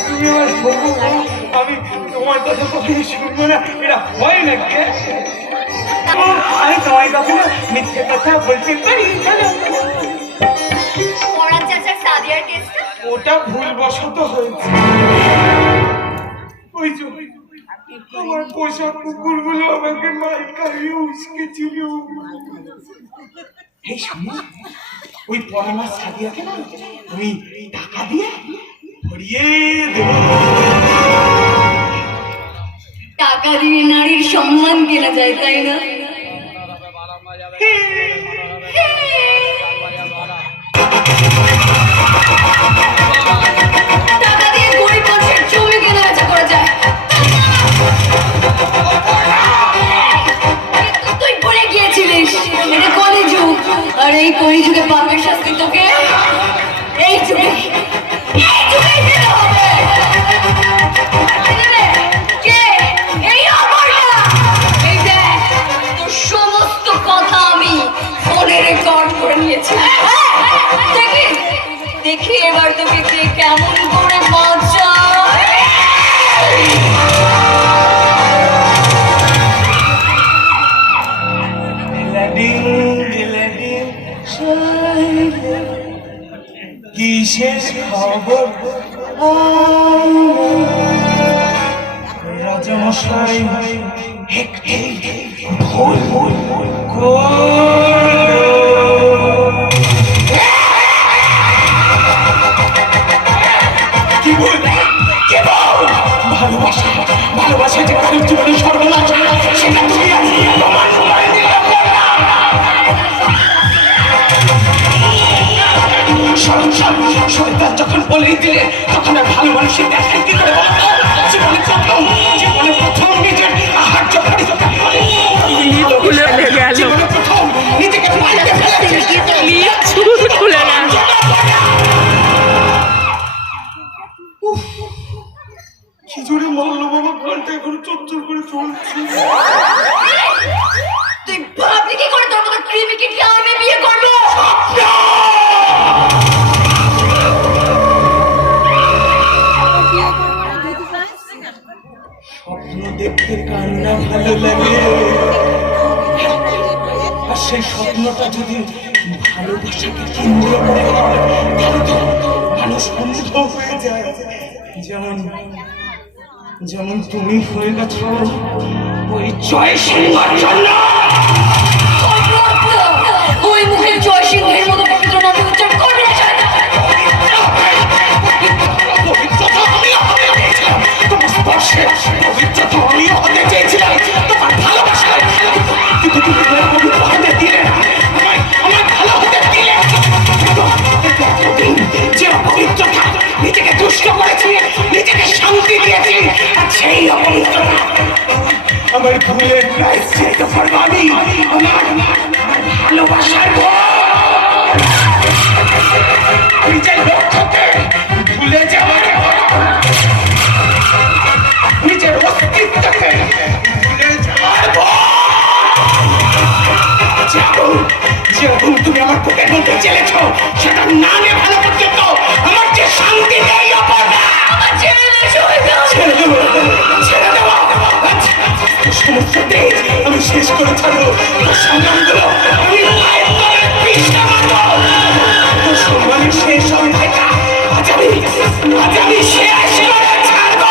তুমি আমার বউ, আমি তোমার কথা কখনো শুনবো না এটা হয় নাকি? আমি তোমায় কখনো মিথ্যে কথা বলতে পারি পরান চাচার সাদিয়ার কেসটা ওটা ভুলবশত হয়েছে ওই যে আমার পোষা কুকুরগুলো আমাকে মার খাইয়ে উস্কেছিল। এই সামনে ওই পরামার সাদিয়াকে না তুমি টাকা দিয়ে ভরিয়ে দেবো। টাকা দিয়ে নারীর সম্মান কেনা যায়, তাই না? টাকা দিয়ে গরিব মানুষের জমি কেনা বেচা করা যায়। তুই পড়ে গিয়েছিলিস, এটা কলিযুগ, আর এই কলিযুগে পাপের শাস্তি তোকে এই যুগে দিতে হবে। সমস্ত কথা আমি ফোনে রেকর্ড করে নিয়েছি। দেখি দেখি এবার তোকে কে কেমন করে বাঁচায়। কিসের খবর রাজামশাই ভুল ভালোবাসা ভালোবাসা যে কারোর জীবনে সর্বনাশ সেটা তুমি প্রমাণ করে দিলে সরকার যখন বলেই দিলে তখন আর ভালো মানুষের দেখা কি করে বলতো জীবনে প্রথম নিজের আহার্য পরিচয় খুলে গেল, জীবনে প্রথম নিজেকে মাইকে ফেলেছে খুলে গেল। কি জোরে মারলো বাবা, কানটা এখন চচ্চর করে চলছে। তুই ভাবলি কি করে তোর মতো ক্রিমিকিটকে আমি বিয়ে করবো? স্বপ্ন দেখতে কান্না ভালো লাগে, আর সেই স্বপ্নটা যদি ভালোবাসাকে কেন্দ্র করে হয়, তাহলে তো মানুষ অন্ধ হয়ে যায়। যেমন যেমন তুমি হয়ে গেছো ওই জয় সিংহের জন্য। ওই মুখে জয় সিংহের মতো পবিত্র নামে উচ্চারণ করবি না। তোমার স্পর্শে পবিত্রতা আমিও হতে চেয়েছিলাম, তোমার ভালোবাসায়, কিন্তু তুমি আমার পবিত্র হতে দিলে না, আমার ভালো হতে দিলে না। এতদিন যে অপবিত্রতা নিজেকে দুষ্ট করেছি, নিজেকে শান্তি দিয়েছি, আর সেই অপবিত্রতা আমার ভুলের প্রায়শ্চিত্ত করবো আমি, আমার ভালোবাসার নিজের লক্ষ্যকে ভুলে যাওয়ার, নিজের অস্তিত্বকে ভুলে যাওয়ার যে আগুন তুমি আমার বুকের মধ্যে জ্বেলেছ, সেটা না নিয়ে ভালো পর্যন্ত আমার যে শান্তি নেই অপর্ণা। ছেড়ে দেওয়া সমস্ত দেশ আমি শেষ করে ছাড়বো, সম্মানগুলো আমি সম্মানের শেষ হবে থেকে আজ আমি শেষ করে ছাড়বো।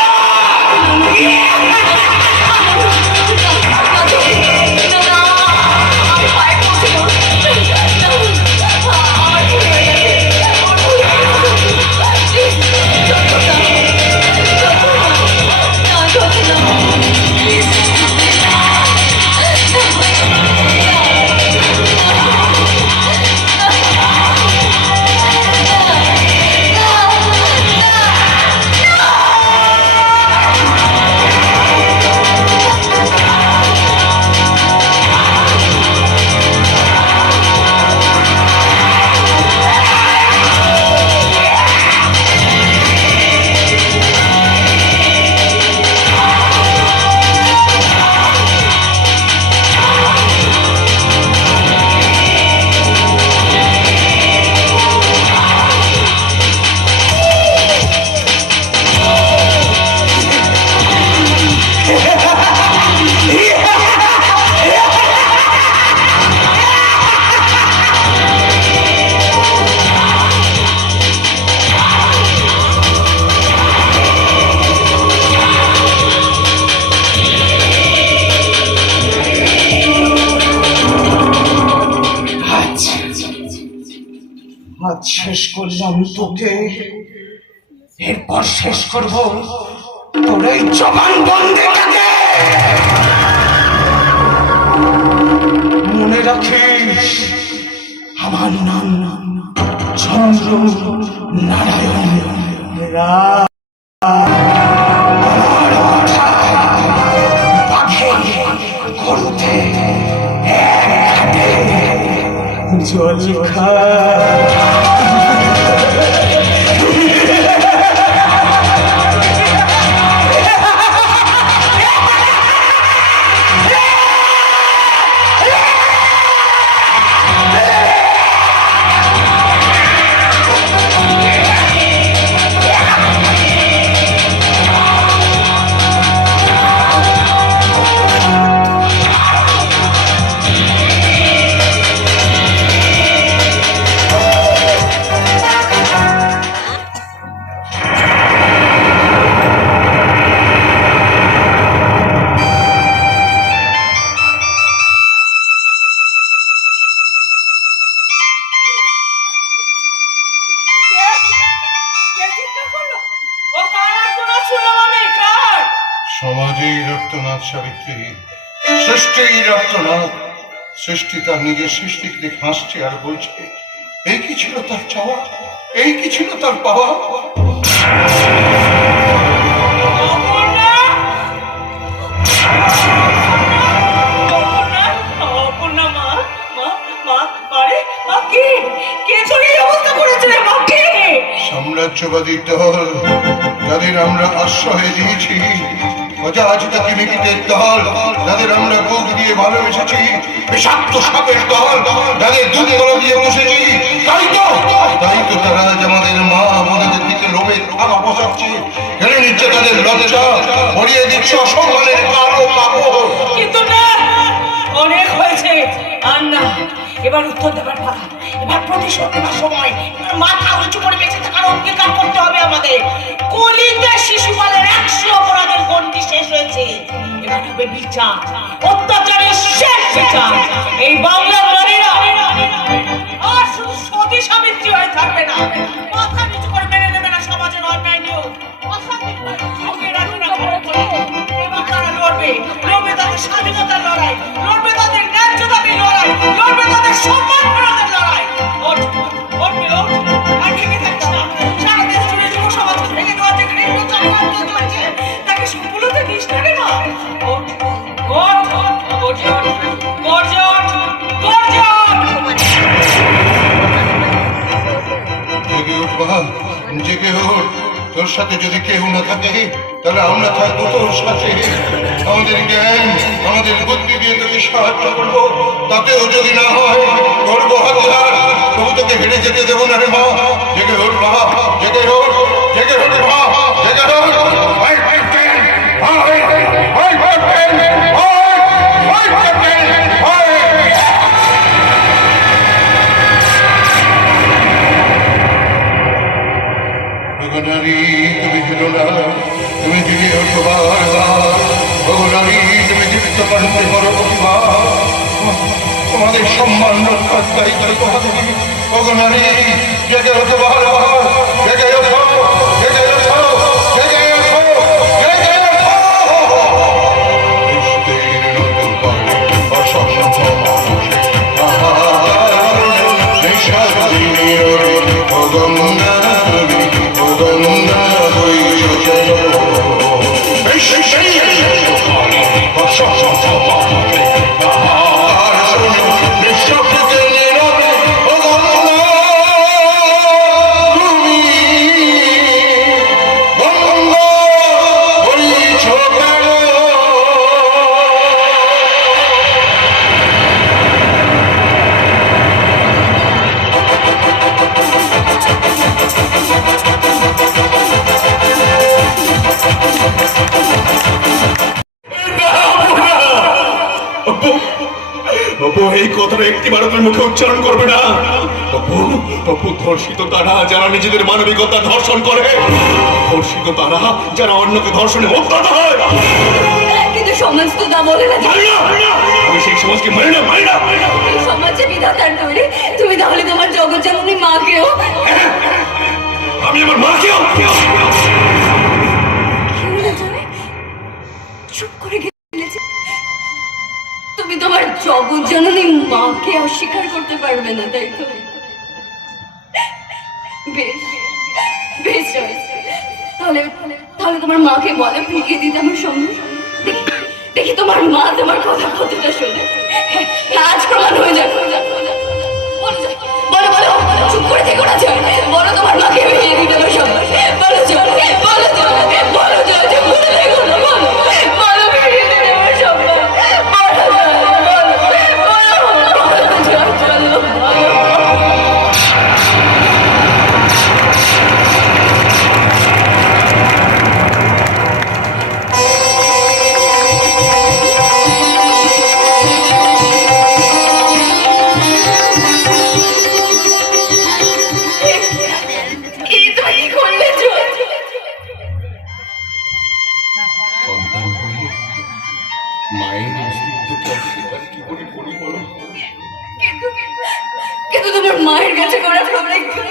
আজ শেষ করলাম তোকে, এরপর শেষ করব তোর এই জবান বন্ধটাকে। মনে রাখিস আমার নাম চন্দ্র নারায়ণ রায়। আমার কথায় বাঘে গরুতে এক হাতে জল খা। সমাজেই রক্তনাথ সাবিত্রী, সৃষ্টিই রক্তনাথ। সৃষ্টি তার নিজের সৃষ্টিকে দেখে হাসছে আর বলছে, এই কি ছিল তার চাওয়া, এই কি ছিল তার পাওয়া। সাম্রাজ্য উচ্চবাদী দল যাদের আমরা আশ্রয় দিয়েছি, অজাচিত কিমিকিদের দল যাদের আমরা বুক দিয়ে ভালোবেসেছি, বিষাক্ত সাপের দল যাদের দুধগুলো দিয়ে বসেছি, তাই তো তারা আজ আমাদের মা বোনদের দিকে লোভের থাবা বসাচ্ছে, কেড়ে নিচ্ছে তাদের লজ্জা, ভরিয়ে দিচ্ছে অসম্মানের কালো কাপড়। কিন্তু না, অনেক হয়েছে, আর না, এবার উত্তর দেবার পালা, এবার প্রতিশোধ নেবার সময়। এবার মাথা উঁচু করে বেঁচে থাকার অঙ্গীকার করতে হবে আমাদের। কলিতে শিশুপালের 100 অপরাধের গণ্ডি শেষ হয়েছে, এবার হবে বিচার, অত্যাচারের শেষ বিচার। এই বাংলার নারীরা আর শুধু সতী সাবিত্রী হয়ে থাকবে না, মাথা নিচু করে মেনে নেবে না সমাজের অন্যায় নিয়ম, অসামাজিক ঢুকে রাখবে না ঘরে ঘরে। এবার তারা লড়বে, লড়বে তাদের স্বাধীনতার লড়াই, লড়বে তাদের ন্যায্য দাবির লড়াই, লড়বে তাদের সম্মান ফেরানোর লড়াই। ওঠ, ওঠবে, ওঠ, আর ভেঙে থাকিস না। সারা দেশ জুড়ে যুব সমাজকে ভেঙে দেওয়ার যে ঘৃণ্য চক্রান্ত চলছে, তাকে সফলতা দিস না রে মা। ওঠ, ওঠ, গর্জে ওঠ, গর্জে ওঠ, গর্জে ওঠ। জেগে উঠ বাবা, জেগে উঠ। তোর সাথে যদি কেউ না থাকে তাহলে আমরা থাকবো তোর সাথে। আমাদের জ্ঞান, আমাদের বুদ্ধি দিয়ে তোকে সাহায্য করবো। তাতেও যদি না হয় করবো হাতিয়ার, তবু তোকে হেরে যেতে দেবো না রে মা। জেগে ওঠ বাবা, জেগে ওঠ, জেগে ওঠ মা, জেগে ওঠ। ভাই ভাই ভাই ভাই ভাই ভাই ভাই ভাই। ভগনারী তুমি হেরো না, তুমি জেগে ওঠো বারবার। ভগনারী তুমি জীবিত কণ্ঠে করো প্রতিবাদ। তোমাদের সম্মান রক্ষার দায়িত্ব তোমাদের। ভগনারী জেগে ওঠো বারবার, জেগে ওঠো, জেগে ওঠো, জেগে ওঠো, জেগে ওঠো। ইষ্টের নতুন পায়ে অসম্ভব নিঃশ্বাস দিয়ে ভগনা তুমি, ভগনা বইছো যেন এই কথাটা একটিবারও তুমি মুখে উচ্চারণ করবে না। ধর্ষিত তারা যারা নিজেদের মানবিকতা ধর্ষণ করে, ধর্ষিত তারা যারা অন্যকে ধর্ষণে মুক্ত হয়। কিন্তু সমাজ তো তা বলে না। আমি সেই সমাজকে মানি না, মানি না। এই সমাজে বিধাতার তৈরি, তুমি তাহলে তোমার জগৎ জননী মাকেও। আমি আমার মাকেও। চুপ করে গেছে। তুমি তোমার জগৎ জননী মাকে অস্বীকার করতে পারবে না, তাই তো? বেশ বেশ, তাহলে তাহলে তোমার মাকে বলে ফিরিয়ে দিতে আমার সঙ্গে। দেখি তোমার মা তোমার কথা কতটা শোনে। আজ প্রমাণ হয়ে যাবে। বলো বলো, চুপ করে থেকো না। বলো তোমার মাকে ফিরিয়ে দিতে আমার সঙ্গে। বলো চল, বলো চল, বলো চল, চুপ করে থেকো না। বলো বলো, ফিরিয়ে দিতে আমার সঙ্গে। বলো বলো, বলো। মায়ের অস্তিত্বকে অস্বীকার কি করে করি বলো? কিন্তু তোমার মায়ের কাছে করা প্রতিজ্ঞা,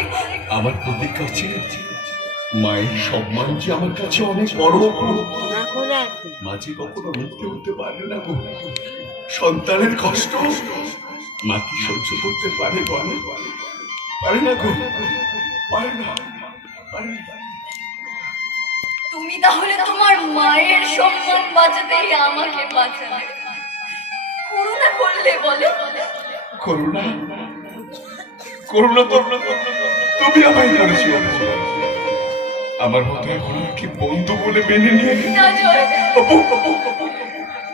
আমার প্রতিজ্ঞা ছিল মায়ের সম্মান যে আমার কাছে অনেক বড়। মাঝে কখনো মুক্তি হতে পারে না গো। সন্তানের কষ্ট মা কি সহ্য করতে পারে বলে? পারে না গো, পারে না, পারে না। তুমি তাহলে তোমার মায়ের সম্মান বাঁচাতেই আমাকে বাঁচালে। করুণা করলে বলো। করুণা, করুণা তো তুমি আমায় করেছো। আমার মতো এখন আর কি বন্ধু বলে মেনে নিয়ে নে। না জয়, অপু অপু অপু,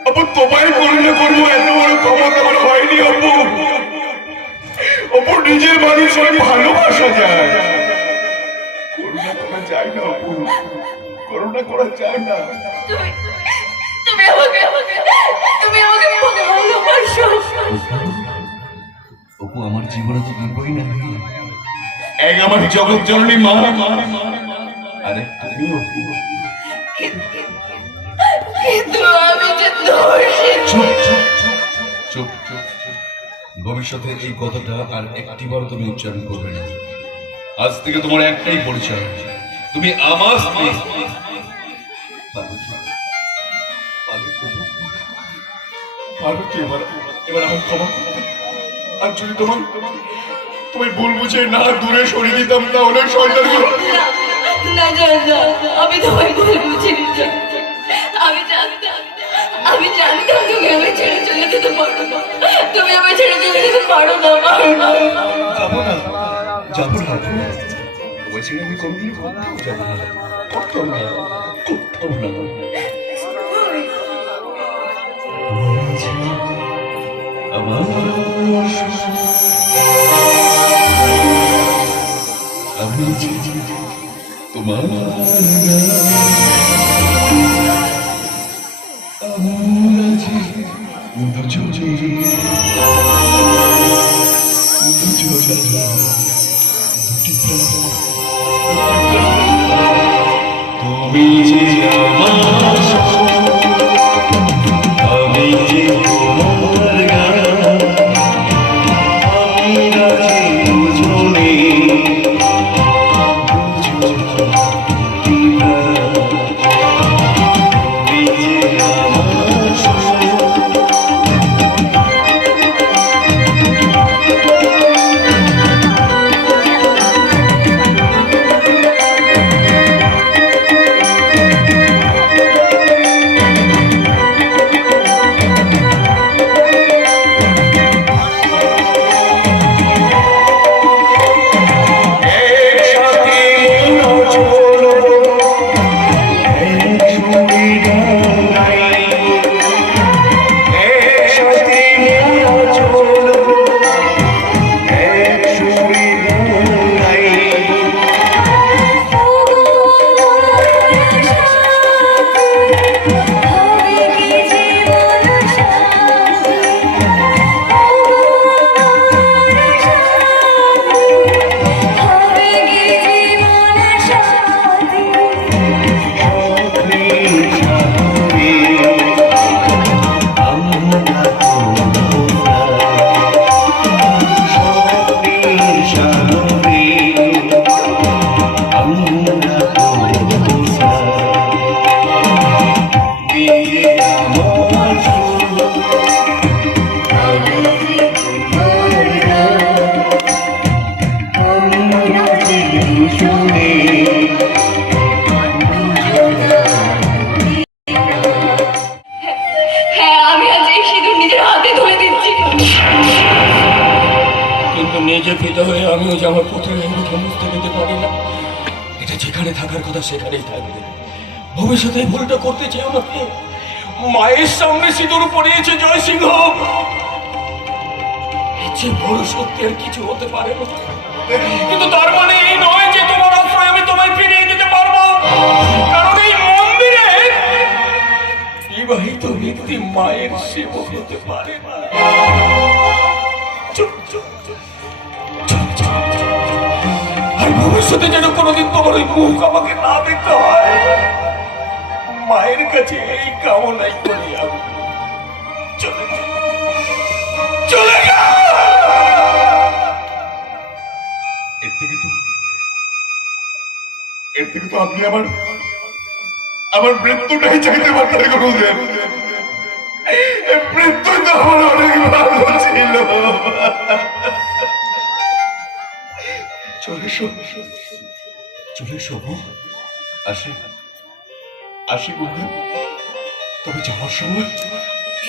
অপু তোমায় করুণা করবো এত বড় ক্ষমতা আমার হয়নি অপু। অপু নিজের মানুষকে ভালোবাসা যায়, করুণা করা যায় না অপু, করুণা করা যায় না। তুমি তুমি আমাকে তুমি আমাকে ভালোবাসো। অপু আমার জীবনে তো দুটোই না, এক আমার জগৎ জননী মা, আরে তুমি অপু। কিন্তু আমি যে দোষী। চুপ চুপ চুপ চুপ, ভবিষ্যতে এই কথাটা আর একটিবার তুমি উচ্চারণ করবে না। আজ থেকে তোমার একটাই পরিচয়, তুমি আমার স্ত্রী। পার্বতী, এবার আমার ক্ষমা করো। আর যদি তোমায় ভুল বুঝে না দূরে সরিয়ে দিতাম তাহলে শয়তানগুলো না জয়, আমি তোমায় ভুল বুঝিনি জয়। আমি জানতাম তুমি আমায় ছেড়ে চলে যেতে পারো না, তুমি আমায় ছেড়ে চলে যেতে পারো না। যাবো না, যাবো না, তোমায় ছেড়ে আমি কোনদিন কোথাও যাবো না, কোথাও না, কোথাও না। আমার আমি তোমার তুমি যে আমার আমি যে তোমার গান, আমি রাজি দুজনে তুমি যে আমার হ্যাঁ, আমি আজ এই সিঁদুর নিজের হাতে তুলে দিচ্ছি। কিন্তু নিজে পিতা হয়ে আমিও যে আমার পুত্রের মুখে মুছতে দিতে পারি না। এটা যেখানে থাকার কথা সেখানেই থাকবে, ভবিষ্যতে এই ভুলটা করতে চেয়েও না। মায়ের সামনে সিঁদুর পড়িয়েছে জয় সিংহ, এর চেয়ে বড় সত্যি আর কিছু হতে পারে না। কিন্তু তার মানে এই নয় যে তোমার আশ্রয় আমি তোমায় ফিরিয়ে দিতে পারবো, কারণ এই মন্দিরে বিবাহিত ব্যক্তি মায়ের সেবক হতে পারে না। চুপ চুপ চুপ চুপ চুপ। আর ভবিষ্যতে যেন কোনোদিন তোমার ওই মুখ আমাকে না দেখতে হয়, মায়ের কাছে এই কামনাই করি আমি। চলে যা, চলে যা। এর থেকে তো আপনি আমার মৃত্যুটাই চাইতে পারতেন গুরুদেব। মৃত্যু তো আমার অনেক ভালো ছিল। চলে এসো, চলে এসো, আসি আসি গুরুদেব। তবে যাওয়ার সময়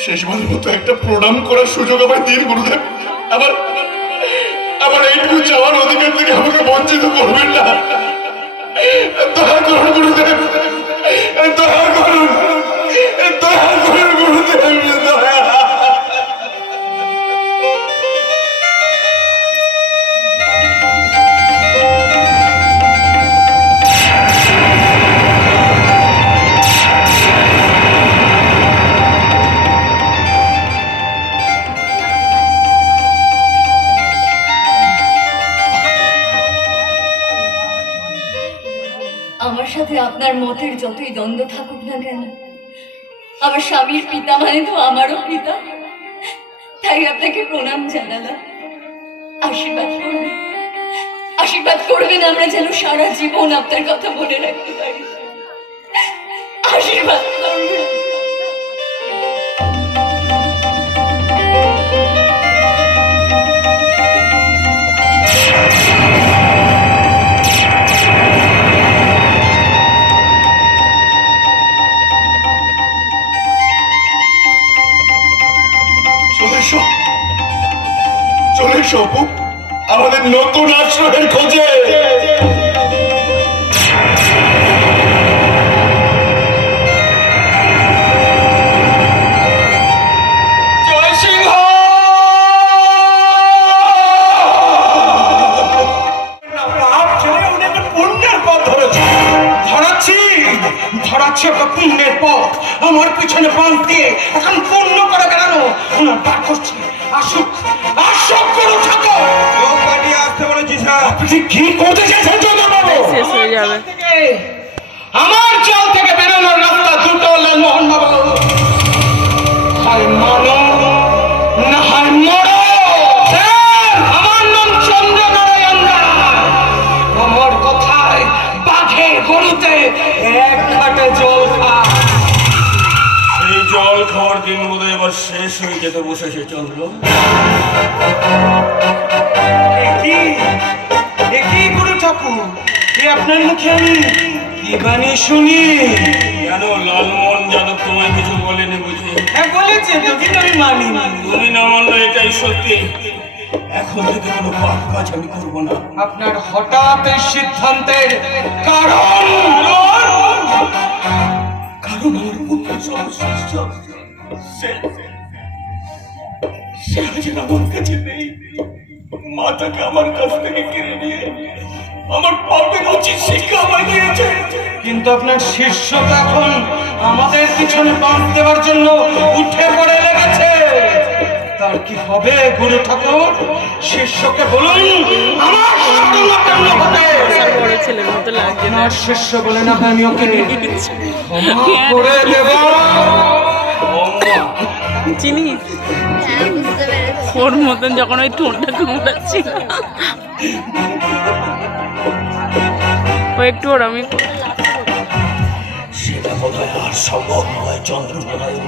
শেষবারের মতো একটা প্রণাম করার সুযোগ আমায় দিন গুরুদেব। আমার এইটুকু যাওয়ার অধিকার থেকে আমাকে বঞ্চিত করবেন না। দয়া করুন গুরুদেব, দয়া করুন, দয়া করুন গুরুদেব, দয়া। আমার সাথে আপনার মতের যতই দ্বন্দ্ব থাকুক না কেন, আমার স্বামীর পিতা মানে তো আমারও পিতা, তাই আপনাকে প্রণাম জানালাম। আশীর্বাদ করবেন, আশীর্বাদ করবেন আমরা যেন সারা জীবন আপনার কথা মনে রাখতে পারি। আশীর্বাদ করবেন। চলে এসো, চলে এসো অপু, আমাদের নতুন আশ্রয়ের খোঁজে। জয় সিংহ! ধরাচ্ছি একটা পুণ্যের পথ, আমার পিছনে বাঁধ দিয়ে এখন পূর্ণ করে বেড়ানো ওনার ডাক করছে। আসুক, আসুক করো থাকো। আসতে বলেছি স্যার। আপনি কি করতে চাইছেন চন্দ্রবাবু? শেষ হয়ে যাবে। আমার জল থেকে বেরোনোর রাস্তা দুটো, লালমোহন বাবু। হয় মানো না হয় মরো। স্যার, আমার নাম চন্দ্রনারায়ণ রায়। আমার কথায় বাঘে গরুতে এক ঘাটে জল খা। এই জল খাওয়ার দিন বোধহয় এবার শেষ হয়ে যেতে বসেছে চন্দ্র। একই গুরু ঠাকুর, আপনার মুখে আমি কি বাণী শুনি? কেন লালমোহন যাদব তোমায় কিছু বলেনি বুঝি? হ্যাঁ বলেছে তো, কিন্তু আমি মানিনি। তুমি না মানলে এটাই সত্যি। এখন থেকে কোনো পাপ কাজ আমি করবো না। আপনার হঠাৎ এই সিদ্ধান্তের কারণ? কারণ আমার মুখে সর্বশ্রেষ্ঠ সে আজ আমার কাছে নেই। মাতাকে আমার কাছ থেকে কেড়ে নিয়ে আমার পাপের উচিত শিক্ষা আমায় দিয়েছে। কিন্তু আপনার শিষ্য তো এখন আমাদের পিছনে বাঁধ দেওয়ার জন্য উঠে পড়ে লেগেছে। তার কি হবে গুরু ঠাকুর? শিষ্যকে বলুন আমার শরণাপন্ন হতে। বড় ছেলের মতো লাগছে না। আমার শিষ্য বলে না আমি ওকে ক্ষমা করে দেব। চিনিস ওর মতন যখন ওই ঠোঁটটা কুমড়াচ্ছিল ও একটু ওর আমি সেটা বোধহয় আর সম্ভব নয় চন্দ্রনারায়ণ।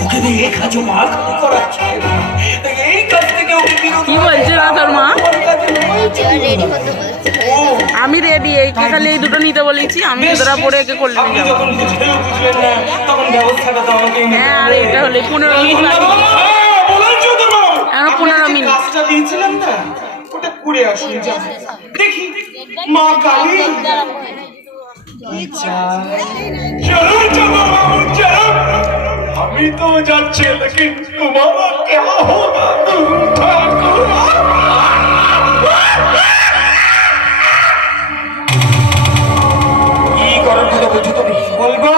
ওকে দিয়ে এই কাজও মার খালি করাচ্ছে। এই কাজ থেকে ওকে বিরত কি বলছে না তোর মা? আমি রেডি, এই খালি এই দুটো নিতে বলেছি, আমি দুটোরা পরে একে করলে আপনি নিয়ে যাবো। যখন বুঝলেন না তখন ব্যবস্থাটা তো আমাকেই নিতে হ্যাঁ, আর এটা হলে 15 মিনিট বাকি। এখন 15 মিনিট। কাজটা দিয়েছিলাম না, ওটা করে আসুন। যা দেখি মা কালী। আমি তো যাচ্ছি, लेकिन तुम्हारा क्या होगा ठाकुर? কি করার কথা বলছো তুমি? বলবো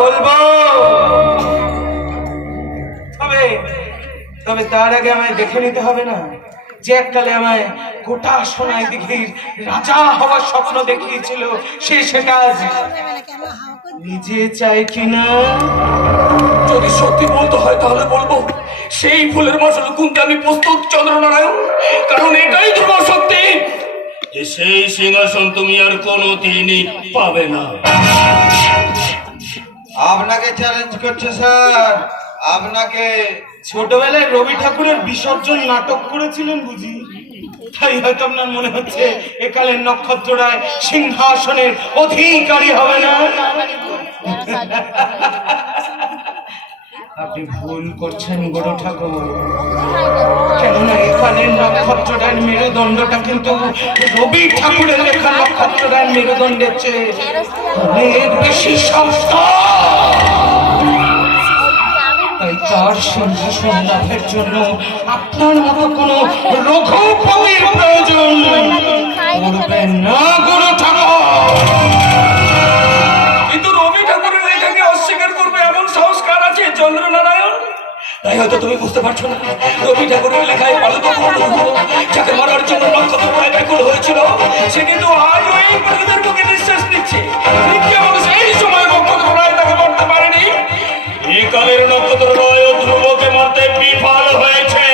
বলবো, তবে তার আগে আমায় দেখে নিতে হবে না যে এককালে আমায় গোটা সোনায় দিঘির রাজা হওয়ার স্বপ্ন দেখিয়েছিল, সেটা আজ নিজে চাই কিনা? যদি সত্যি বলতে হয় তাহলে বলবো সেই ফুলের মশলা কিনতে আমি প্রস্তুত চন্দ্রনারায়ণ। কারণ এটাই তোমার সত্যি যে সেই সিংহাসন তুমি আর কোনোদিনই পাবে না। আপনাকে চ্যালেঞ্জ করছে স্যার, আপনাকে। ছোটবেলায় রবি ঠাকুরের বিসর্জন নাটক করেছিলেন বুঝি, তাই হয়তো আপনার মনে হচ্ছে একালের নক্ষত্ররায় সিংহাসনের অধিকারী হবে না। আপনি ভুল করছেন গুরু ঠাকুর। কেননা এখানে নক্ষত্ররায়ের মেরুদণ্ডটা কিন্তু রবি ঠাকুরের লেখা নক্ষত্ররায়ের মেরুদণ্ডের চেয়ে অনেক বেশি শক্ত। তাই তার সিংহাসন লাভের জন্য আপনার মতো কোনো রঘুপতির প্রয়োজন করবে না গুরু ঠাকুর। কিন্তু রবি ঠাকুরের লেখাকে অস্বীকার করবে এমন সংস্কার আছে চন্দ্রনারায়ণ? তাই হয়তো তুমি বুঝতে পারছো না, রবি ঠাকুরের লেখায় পালক যাকে মারার জন্য নক্ষত্র প্রায় ব্যাকুল হয়েছিল, সে কিন্তু আজ ওই প্রকৃতির বুকে নিঃশ্বাস নিচ্ছে। ঠিক যেমন সেই সময় নক্ষত্র রায় তাকে মারতে পারেনি, এই কালের নক্ষত্র রায় ধ্রুবকে মারতে বিফল হয়েছে।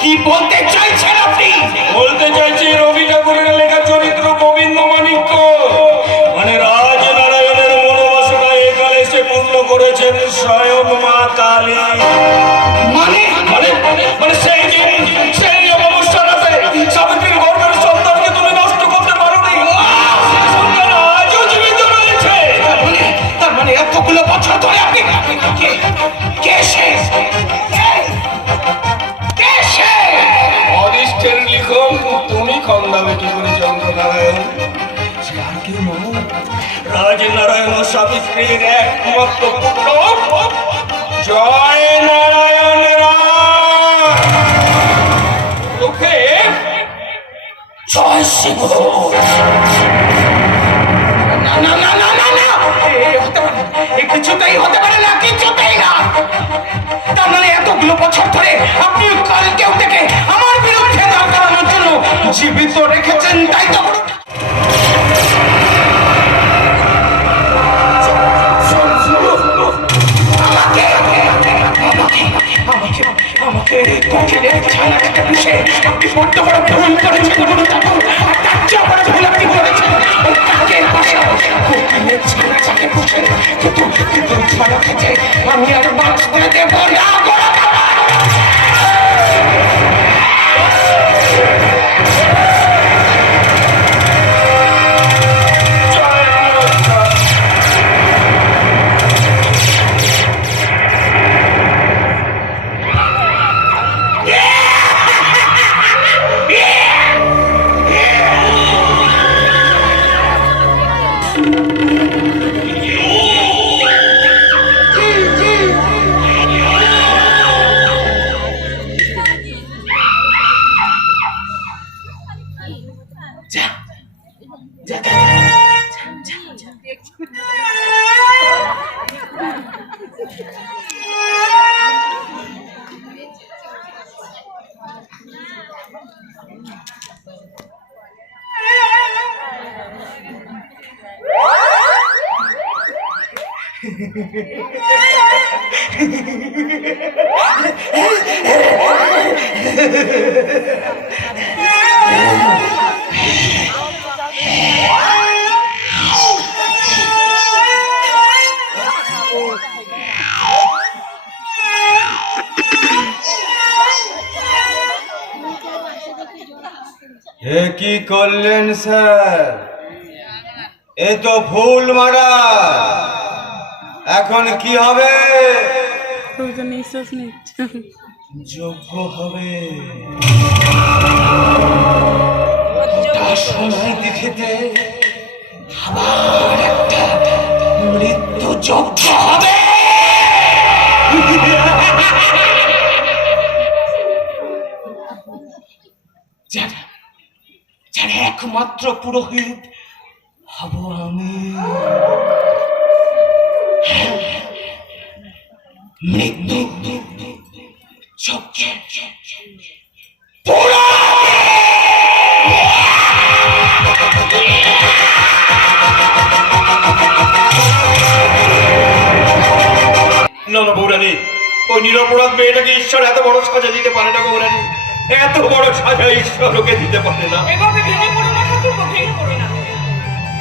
কি বলতে চাইছেন আপনি? বলতে চাইছি রবি ঠাকুরের লেখা চরিত্র গোবিন্দ মাণিক্য মানে রাজনারায়ণের মনোবাসনা একালে সে পূর্ণ করেছেন স্বয়ং মা কালী। মানে মানে মানে সেই অমাবস্যা রাতে সাবিত্রীর গর্ভের সন্তানকে তুমি নষ্ট করতে পারোনি, সে সন্তান আজও জীবিত রয়েছে। তার মানে এতগুলো বছর ধরে আপনি কে সে? অদৃষ্টের লিখন তুমি খন্দাবে কি করে চন্দ্রনারায়ণ? রাজনারায়ণ ও সাবিত্রীর একমাত্র পুত্র জয় নারায়ণ রায় জয় সিংহ। না না না না না না, হতে পারে না, কিছুতেই হতে পারে না, কিছুতেই না। তার মানে এতগুলো বছর ধরে আপনি কালকেও থেকে আমার বিরুদ্ধে দাঁড় করানোর জন্য জীবিত রেখেছেন, তাই তো? আমাকে কঠিনের ছানাটাকে পুষে আপনি বড্ড বড় ভুল করেছেন গুরু ঠাকুর। আর তার চেয়ে বড় ভুল আপনি করেছেন ওই কাকের পাশে কঠিনের ছানাটাকে পুষে। কিন্তু ছানা খেতে আমি আর বাঁচতে দেব না গুরু ঠাকুর। এ কি করলেন স্যার? এ তো ফুল মারা। এখন কি হবে? যোগ্য হবে সময় দেখেতে আবার একটা মৃত্যু যোগ্য হবে। যারা একমাত্র পুরোহিত হব আমি। মৃত্যু যোগ্য না না বৌরানী, ওই নিরপরাধ মেয়েটাকে ঈশ্বর এত বড় সাজা দিতে পারে না বৌরানী। এত বড় সাজা ঈশ্বর ওকে দিতে পারে না। এভাবে ভেঙে পড়ো না ঠাকুরপো, ভেঙে পড়ো না।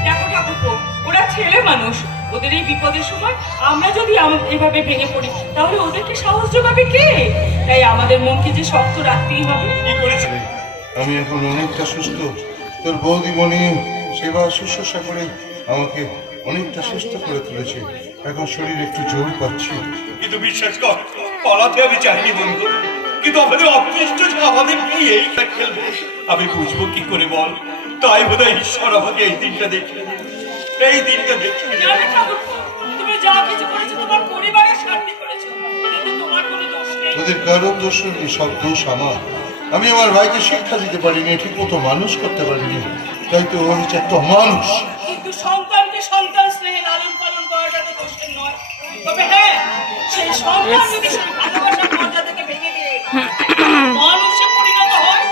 দেখো ঠাকুরপো, ওরা ছেলে মানুষ, ওদের এই বিপদের সময় আমরা যদি এভাবে ভেঙে পড়ি তাহলে ওদেরকে সাহস যোগাবে কে? তাই আমাদের মনকে যে শক্ত রাখতেই হবে। কি করেছে? আমি এখন অনেকটা সুস্থ। তোর বৌদিমণি সেবা শুশ্রূষা করে আমাকে অনেকটা সুস্থ করে তুলেছে। এখন শরীর একটু জোর পাচ্ছে। কিন্তু বিশ্বাস কর, পালাতে আমি চাইনি বন্ধু, কিন্তু আমাদের অদৃষ্ট যে আমাদের কি এই খেলবে আমি বুঝবো কি করে বল। তাই বোধহয় ঈশ্বর আমাকে এই দিনটা দেখিয়ে দিয়েছে। এই দিনটা দেখিয়ে দিয়েছে। জানো ঠাকুরপো, তুমি যা কিছু করেছো তোমার পরিবারের স্বার্থে করেছো, কিন্তু তোমার কোনো দোষ নেই। ওদের কারোর দোষ নেই, সব দোষ আমার। আমি আমার ভাইকে শিক্ষা দিতে পারিনি, ঠিক মতো মানুষ করতে পারিনি, তাই তো ও হচ্ছে একটা মানুষ। কিন্তু সন্তানকে সন্তান স্নেহে লালন পালন করাটা তো দোষের নয়। তবে হ্যাঁ, সেই সন্তান যদি সেই ভালোবাসার মর্যাদাকে ভেঙে দিয়ে মানুষে পরিণত হয়,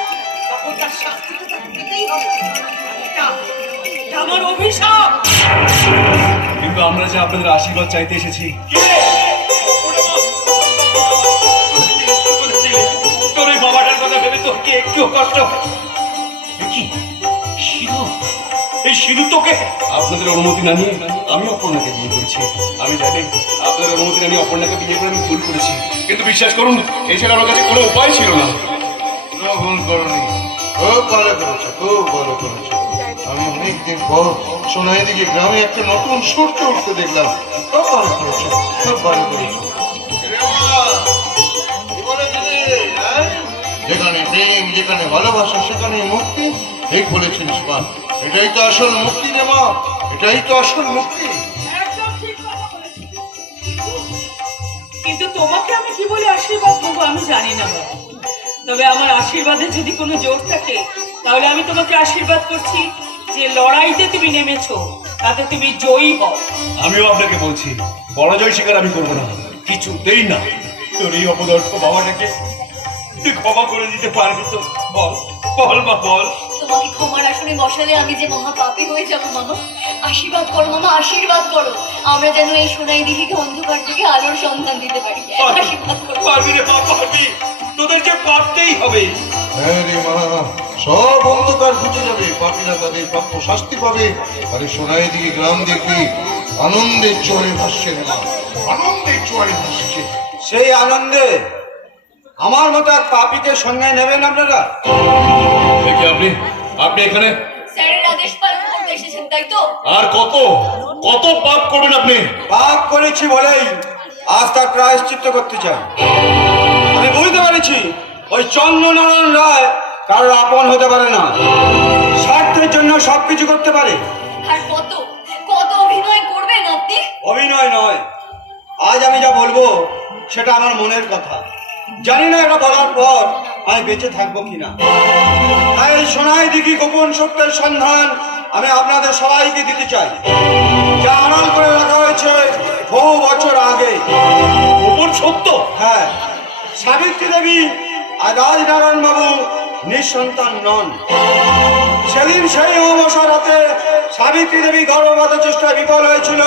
তখন তার শাস্তি তো তাকে পেতেই হবে। এটা আমার অভিশাপ। কিন্তু আমরা যে আপনাদের আশীর্বাদ চাইতে এসেছি। তোর ওই বাবাটার কথা ভেবে তোর কি একটু কষ্ট? কি সিঁদুর? এই সিঁদুর তোকে আপনাদের অনুমতি না নিয়ে আমি অপর্ণাকে বিয়ে করেছি। আমি জানি আপনাদের অনুমতি না নিয়ে অপর্ণাকে বিয়ে করে আমি ভুল করেছি, কিন্তু বিশ্বাস করুন এছাড়া আমার কাছে কোনো উপায় ছিল না। কোনো ভুল করনি, খুব ভালো করেছো, খুব ভালো করেছো। আমি অনেকদিন পর সোনাইদিকে গ্রামে একটা নতুন সূর্য উঠতে দেখলাম। খুব ভালো করেছো, খুব ভালো করেছো। যেখানে প্রেম, যেখানে ভালোবাসা, সেখানে মুক্তি। ঠিক বলেছিস মা, এটাই তো আসল মুক্তি রে মা, এটাই তো আসল মুক্তি। একদম ঠিক কথা বলেছিস। কিন্তু তোমাকে আমি কি বলে আশীর্বাদ করবো আমি জানি না বাবা। তবে আমার আশীর্বাদে যদি কোনো জোর থাকে, তাহলে আমি তোমাকে আশীর্বাদ করছি যে লড়াইতে তুমি নেমেছো, তাতে তুমি জয়ী হও। আমিও আপনাকে বলছি, পরাজয় স্বীকার আমি করবো না, কিছুতেই না। তোর এই অপদার্থ বাবাটাকে তুই ক্ষমা করে দিতে পারবি তো? বল বল মা, বল। তোমাকে ক্ষমার আসনে বসালে আমি যে মহাপাপী হয়ে যাবো মামা। আশীর্বাদ করো মামা, আশীর্বাদ করো। আমরা যেন এই সোনাই দিঘিকে অন্ধকার থেকে আলোর সন্ধান দিতে পারি। আশীর্বাদ করো। পারবি রে মা, পারবি। তোদের যে পারতেই হবে। হ্যাঁ রে মা, সব অন্ধকার ঘুচে যাবে, পাপীরা তাদের প্রাপ্য শাস্তি পাবে। আরে সোনাইদিকে গ্রাম দেখবি আনন্দের চোয়ারে ভাসছে রে মা, আনন্দের চোয়ারে ভাসছে। সেই আনন্দে আমার মতো এক পাপীকে সঙ্গে নেবেন আপনারা? দেখি আপনি আপনি এখানে স্যারের আদেশ পালন করতে এসেছেন, তাই তো? আর কত কত পাপ করবেন আপনি? পাপ করেছি বলেই আজ তার প্রায়শ্চিত্ত করতে চাই। আমি বুঝতে পেরেছি ওই চন্দ্রনারায়ণ রায় কারোর আপন হতে পারে না, স্বার্থের জন্য সবকিছু করতে পারে। আর কত কত অভিনয় করবেন আপনি? অভিনয় নয়, আজ আমি যা বলবো সেটা আমার মনের কথা। জানি না এটা বলার পর আমি বেঁচে থাকবো কিনা। তাই সোনাই দিঘি গোপন সত্যের সন্ধান আমি আপনাদের সবাইকে দিতে চাই, যা আড়াল করে রাখা হয়েছে বহু বছর আগে। গোপন সত্য? হ্যাঁ, সাবিত্রী দেবী আর রাজনারায়ণ বাবু নিঃসন্তান নন। সেদিন সেই অবসর হাতে সাবিত্রী দেবী গর্ভপাতের চেষ্টায় বিফল হয়েছিল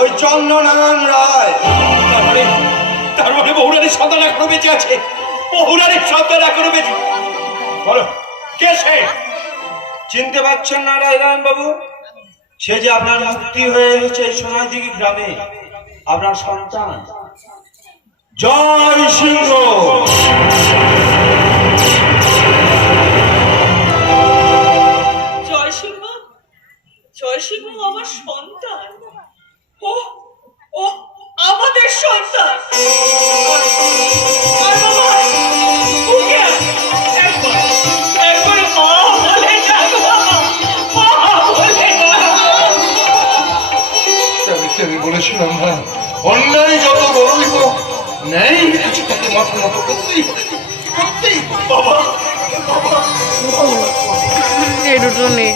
ওই চন্দ্রনারায়ণ রায়। তার মানে বহুরানির সন্তান এখনো বেঁচে আছে। বহুরানির সন্তান এখনো বেঁচে। বলো কে সে? চিনতে পারছেন না রাজনারায়ণ বাবু? সে যে আপনার মুক্তি হয়ে এসেছে এই সোনাইদিঘি গ্রামে, আপনার সন্তান জয় সিংহ। জয়সিংহ, জয়সিংহ আমার সন্তান। ও ও আমাদের সন্তান। আর বাবা, ওকে একবার একবার মা বলে ডাকো বাবা, মা বলে ডাকো। আমি বলেছিলাম না, অন্যায় যত বড়ই হোক, ন্যায় কিছু তাকে মাথা মতো করতেই হবে, করতেই হবে। বাবা এই দুটো নেই।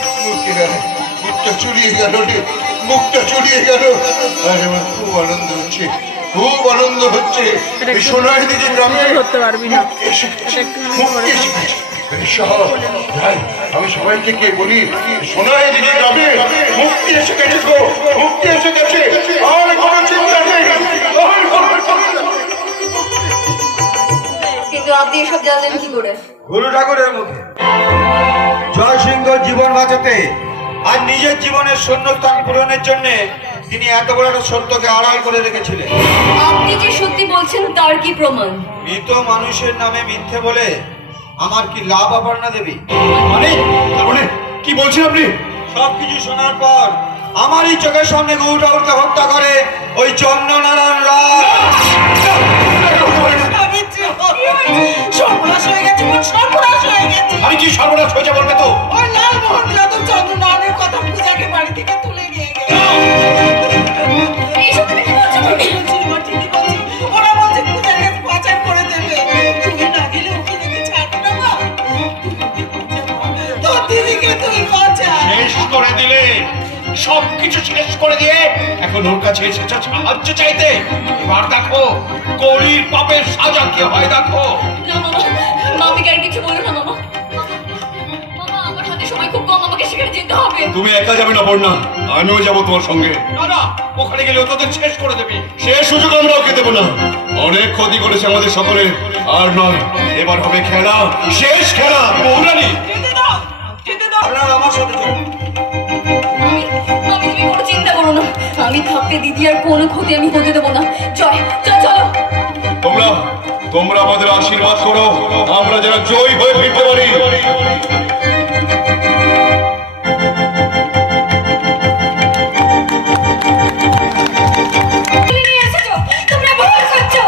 মুখটা চুরিয়ে গেল রে, মুখটা চুরিয়ে গেল। আর আমার খুব আনন্দ হচ্ছে, খুব আনন্দ হচ্ছে। এই সোনার দিকে গ্রামে ধরতে পারবি না। মুক্তি এসে গেছে, মুক্তি এসে গেছে। যাই, আমি সবাইকে কে বলি, সোনার দিকে গ্রামে মুক্তি এসে গেছে গো, মুক্তি এসে গেছে। আর কোনো চিন্তা নেই, আর কোনো চিন্তা নেই। কিন্তু আপনি এসব জানলেন কি করে? গুরু ঠাকুরের মুখে। জয় সিংহ জীবন বাঁচাতে আর নিজের জীবনের শূন্যস্থান পূরণের জন্য তিনি এত বড় একটা সত্যকে আড়াল করে রেখেছিলেন। আপনি যে সত্যি বলছেন তার কি প্রমাণ? মৃত মানুষের নামে মিথ্যে বলে আমার কি লাভ অপর্ণা দেবী? মানে তার মানে কি বলছেন আপনি? সবকিছু শোনার পর আমারই চোখের সামনে গরুটা উঠতে হত্যা করে ওই চন্দ্রনারায়ণ রায়। আমি সর্বনাশ হয়ে গেছে, সর্বনাশ হয়ে গেছে। আমি কি সর্বনাশ হয়েছে বলবে তো? ওই লালমোহন যাদব চন্দ্রনারায়ণের কথা পূজাকে বাড়ি থেকে তুলে নিয়ে গেল। এইসব তুমি কি বলছো? ঠিকই বলছি মা, ঠিকই বলছি। ওরা বলছে পূজাকে পাচার করে দেবে। তুমি না গেলে ওকে দেখে ছাড়বে না মা। তোর দিদিকে তুই বাঁচা। শেষ করে দিলে, সবকিছু শেষ করে দিয়ে এখন ওর কাছে এসেছ সাহায্য চাইতে। এবার দেখো কলির পাপের সাজা কি হয় দেখো। না মামা, মামিকে আর কিছু বলো না মামা। মামা, আমার হাতে সময় খুব কম, আমাকে সেখানে যেতে হবে। তুমি একা যাবে না বন্যা, আমিও যাবো তোমার সঙ্গে। না না, ওখানে গেলে ও তোদের শেষ করে দেবে। সে সুযোগ আমরা ওকে দেবো না। অনেক ক্ষতি করেছে আমাদের সকলের, আর নয়, এবার হবে খেলা, শেষ খেলা। বৌরানী, যেতে দাও, যেতে দাও। আপনারা আমার সাথে চলুন। মামি, তুমি কোনো চিন্তা করো না। আমি থাকতে দিদি আর কোনো ক্ষতি আমি হতে দেবো না। জয়, চলো। তোমরা আমাদের আশীর্বাদ করো, আমরা যেন জয়ী হয়ে ফিরতে পারি। নিয়ে এসেছো, তোমরা ভুল করছো।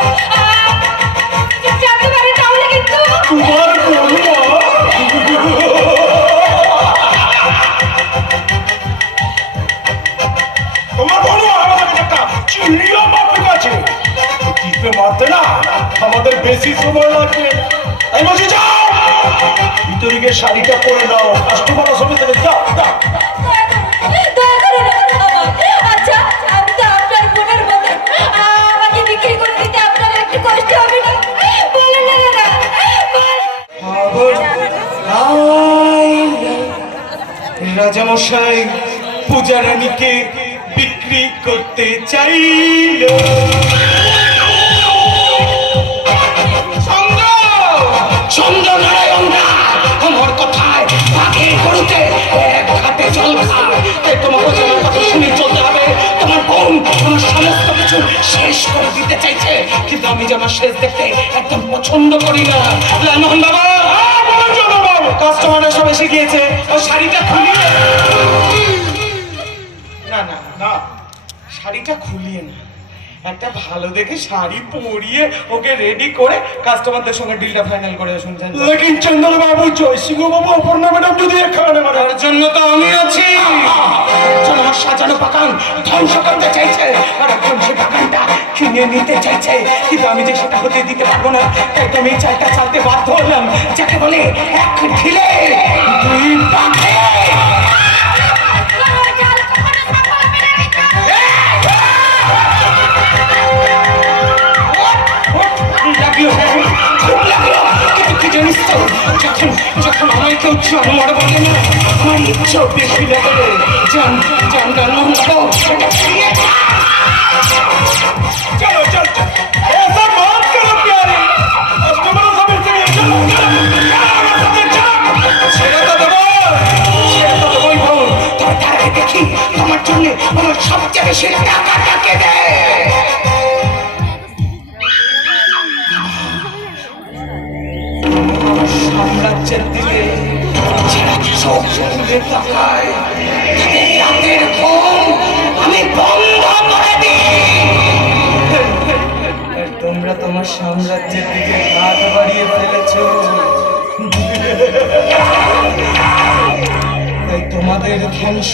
জানতে পারি তাহলে কিন্তু তোমার বলো আমাদের একটা চিল্লিও মাপে আছে, টিপে মারতে না আমাদের বেশি সময় লাগবে। আমি বলছি যাও, ভিতরে গিয়ে শাড়িটা পরে নাও, কাস্টমার আসবে থেকে যাও যাও। দয়া করো না বাবা। আচ্ছা, আমি তো আপনার বোনের মতো। আমাকে বিক্রি করে দিতে আপনার একটু কষ্ট হবে না? বলেন না দাদা, রাজামশাই পূজা রানীকে বিক্রি করতে চাইল। আমার কথায় তাকে করতে এক হাতে জল খায়। তাই তোমার কথা শুনে চলতে হবে। তোমার বোন আমার সমস্ত কিছু শেষ করে দিতে চাইছে, কিন্তু আমি যে আমার শেষ দেখতে একদম পছন্দ করি না। লালমোহন বাবা, কাস্টমার সব এসে গিয়েছে, ও শাড়িটা খুলিয়ে না না না, শাড়িটা খুলিয়ে না, একটা ভালো দেখে শাড়ি পরিয়ে ওকে রেডি করে কাস্টমারদের সঙ্গে ডিলটা ফাইনাল করে শুনছেন। লেকিন চন্দন বাবু, জয়সিংহ বাবু, অপর্ণা ম্যাডাম যদি এখানে মানে তার জন্য তো আমি আছি। আমার সাজানো বাগান ধ্বংস করতে চাইছে, আর এখন সে বাগানটা কিনে নিতে চাইছে, কিন্তু আমি যে সেটা হতে দিতে পারবো না। তাই তো আমি চালটা চালতে বাধ্য হলাম, যাকে বলে এক ঢিলে দুই পাখি। খুব লাগলো, কিন্তু কি জানিস তো, যখন আমায় কেউ জানোয়ার বলে না, আমার ইচ্ছেও বেশি লাগে। জান লালমোহন বাবু, এটা ছিঁড়ে খা। चलो चल चल, ऐसा मत करो प्यारे, कस्टमर सब चलिए, चलो ছেড়ে তো দেবোই বোন, তবে তার আগে দেখি তোমার জন্য আমার সবচেয়ে বেশি টাকা কাকে দেয়। সাম্রাজ্যের দিকে যারা চোখ তুলে তাকায়, তাদের রাতের ঘুম আমি বন্ধ করে দিই। তোমরা তোমার সাম্রাজ্যের দিকে হাত বাড়িয়ে ফেলেছ, তাই তোমাদের ধ্বংস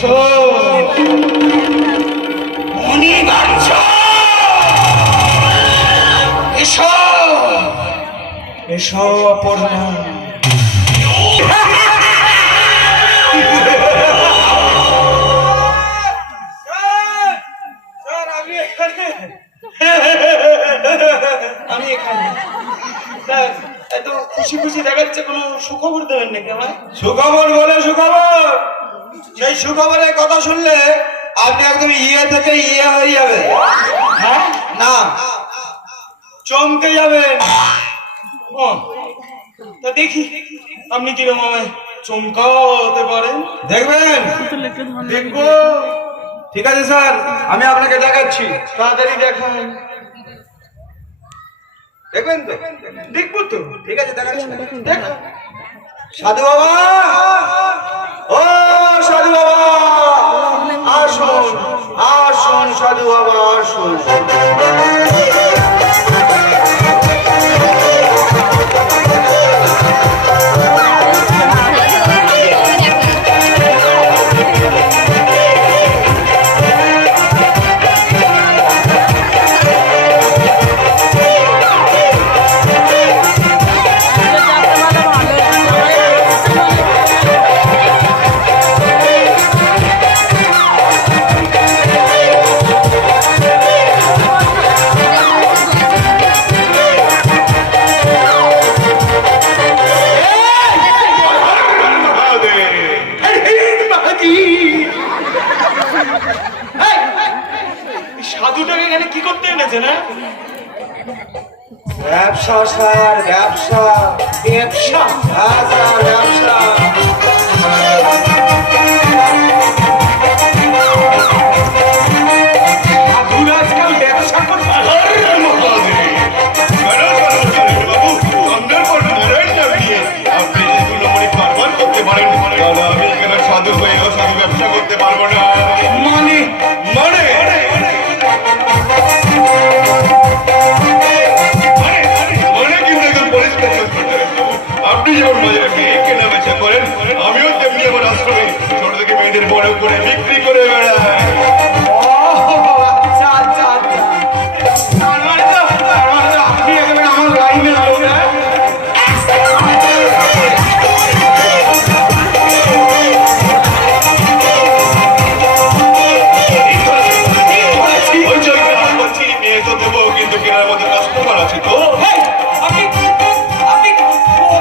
অনিবার্য। এসো এসো অপর্ণা। আমি এখানে স্যার, এত খুশি খুশি দেখাচ্ছে, কোনো সুখবর দেবেন নাকি আমার? সুখবর বলে সুখবর, সেই সুখবরের কথা শুনলে আপনি একদম ইয়ে থেকে ইয়ে হয়ে যাবে। হ্যাঁ, না, চমকে যাবেন। ও, তা দেখি আপনি কিরকম আমায় চমকাতে পারেন। দেখবেন? দেখবো। ঠিক আছে স্যার, আমি আপনাকে দেখাচ্ছি। তাড়াতাড়ি দেখান। দেখবেন তো? দেখবো তো। ঠিক আছে, দেখাচ্ছি। দেখা। সাধু বাবা, ও সাধু বাবা, আসুন আসুন সাধু বাবা আসুন। সাধুটাকে এখানে কি করতে এনেছে না? ব্যবসা স্যার, ব্যবসা। ব্যবসা? হ্যাঁ স্যার, ব্যবসা। সাধুরা আজকাল ব্যবসা করতে সাধু হয়ে সাধু ব্যবসা করতে পারবো না। মানে মানে আপনি যেমন বাজারে মেয়ে কেনা বেচা করেন, আমিও তেমনি আমার আশ্রমে ছোট থেকে মেয়েদের বড় করে বিক্রি করে বেড়াই। আচ্ছা আচ্ছা আচ্ছা, তার মানে তো আপনি একেবারে আমার লাইনের লোক। মেয়ে তো দেবো, কিন্তু কেনার মতো কাস্টমার আছে তো। আপনি আপনি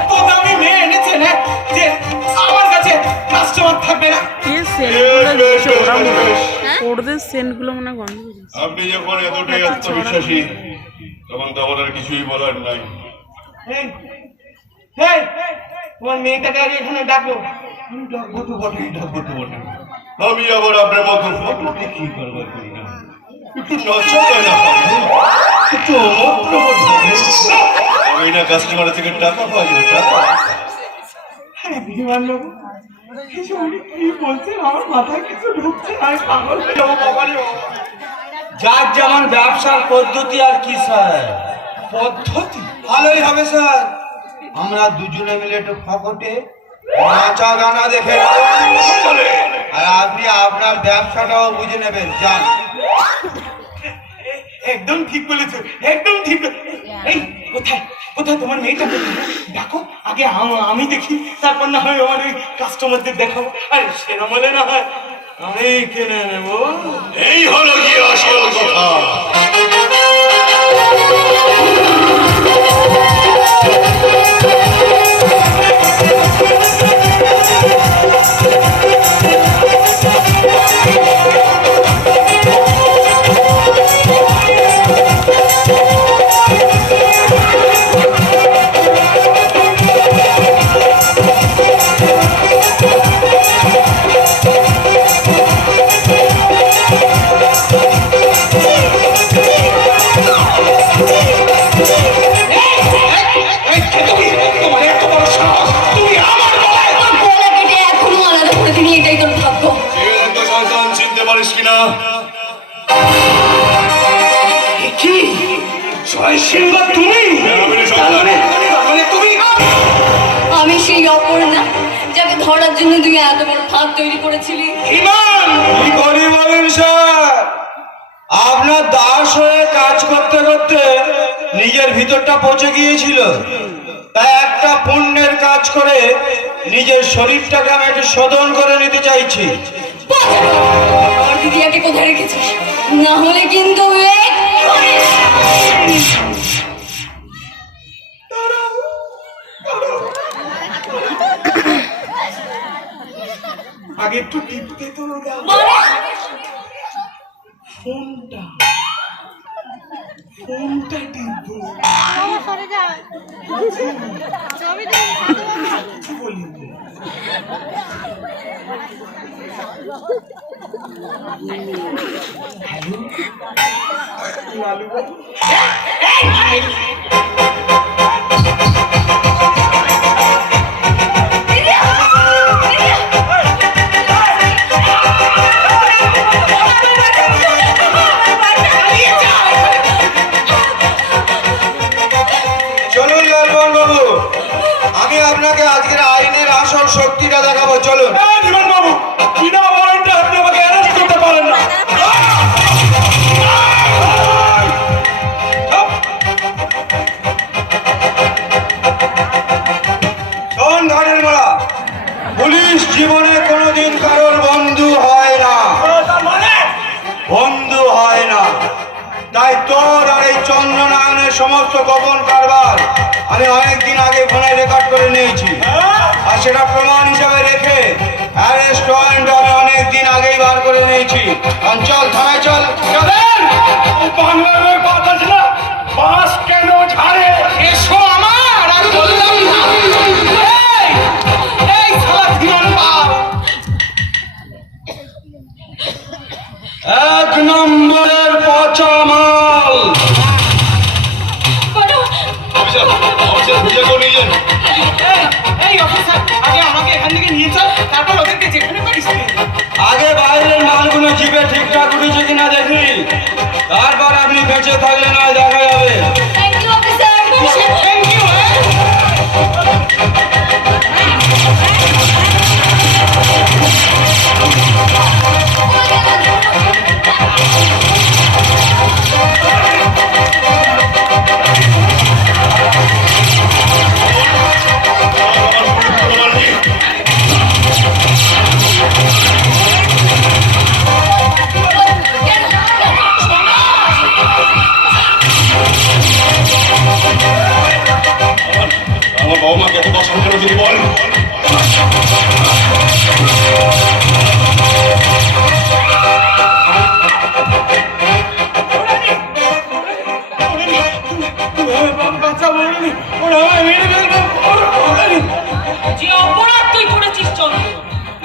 কত দামি মেয়ে এনেছেন যে আমার কাছে কাস্টমার থাকবে না? ওদের সেন্টগুলো মনে হয় গন্ধ হয়েছে। আপনি যখন এতটাই আত্মবিশ্বাসী, তখন তো আমার আর কিছুই বলার নাই। এই, এই, তোমার মেয়েটাকে আগে এখানে ডাকো। ডাকবো তো বটেই, ডাকবো তো বটে। আমি আবার আপনার মতো ফটো কি করবার করি না, একটু নচকা না একটু আমি না কাস্টমার থেকে টাকা পাই না, টাকা। বিমানবাবু, এসব উনি কি বলছেন? আমার মাথায় কিছু ঢুকছে না, আমি পাগল হয়ে যাবো বাবা রে বাবা। যার যেমন ব্যবসার পদ্ধতি আর কি স্যার। পদ্ধতি ভালোই হবে স্যার, আমরা দুজনে মিলে একটু ফকটে নাচা গানা দেখে নেব। আর আপনি আপনার ব্যবসাটাও বুঝে নেবেন, যান। একদম ঠিক বলেছো, একদম ঠিক। এই কোথায় কোথায় তোমার মেয়েটা? দেখো আগে আমি দেখি, তারপর না হয় আমার ওই কাস্টমারদের দেখাবো। আরে সেরকম হলে না হয় আমি কিনে নেবো। এই হলো গিয়ে আসল কথা। চিনতে পারিস কিনা? কি জয় সিংহ তুমি? তুমি আমি সেই অপর্ণা যাকে ধরার জন্য তুই এত বড় ফাঁদ তৈরি করেছিলি। ইমান কি করি বলেন স্যার, আপনার দাস হয়ে কাজ করতে করতে নিজের ভিতরটা পচে গিয়েছিল, তাই একটা পুণ্যের কাজ করে নিজের শরীরটাকে আমি একটু শোধন করে নিতে চাইছি। আমার দিদিয়াকে কোথায় রেখেছিস? না হলে কিন্তু আগে একটু টিপতে তো দাও ফোনটা, ফোনটা টিপবো। বলি লালু বাবু, হয় না। তাই তোর আর এই চন্দ্রনারায়ণের সমস্ত গোপন কারবার আমি অনেকদিন আগে ফোনে রেকর্ড করে নিয়েছি, আর সেটা প্রমাণ হিসাবে রেখে অ্যারেস্ট ওয়ারেন্ট আমি অনেকদিন আগেই বার করে নিয়েছি। চল থানায় চল। চলেন। বাংলার কথা ছিল বাস কেন ঝাড়ে? এসো আমার, আমি বললাম না। এই শালা ধীমান বাপ, এক নম্বরের পচা মাল। এই অফিসার, আগে আমাকে এখান থেকে নিয়ে চল, তারপর ওদেরকে যেখানে পারিস নিয়ে যা। আগে বাইরের মালগুলো জিপে ঠিকঠাক উঠেছে কিনা দেখি, তারপর আপনি বেঁচে থাকলে নয় দেখা যাবে। Thank you officer. Thank you. আমার বাবা মাকে এত দশ কেন যদি বল। যে অপরাধ তুই করেছিস চন্দ্র,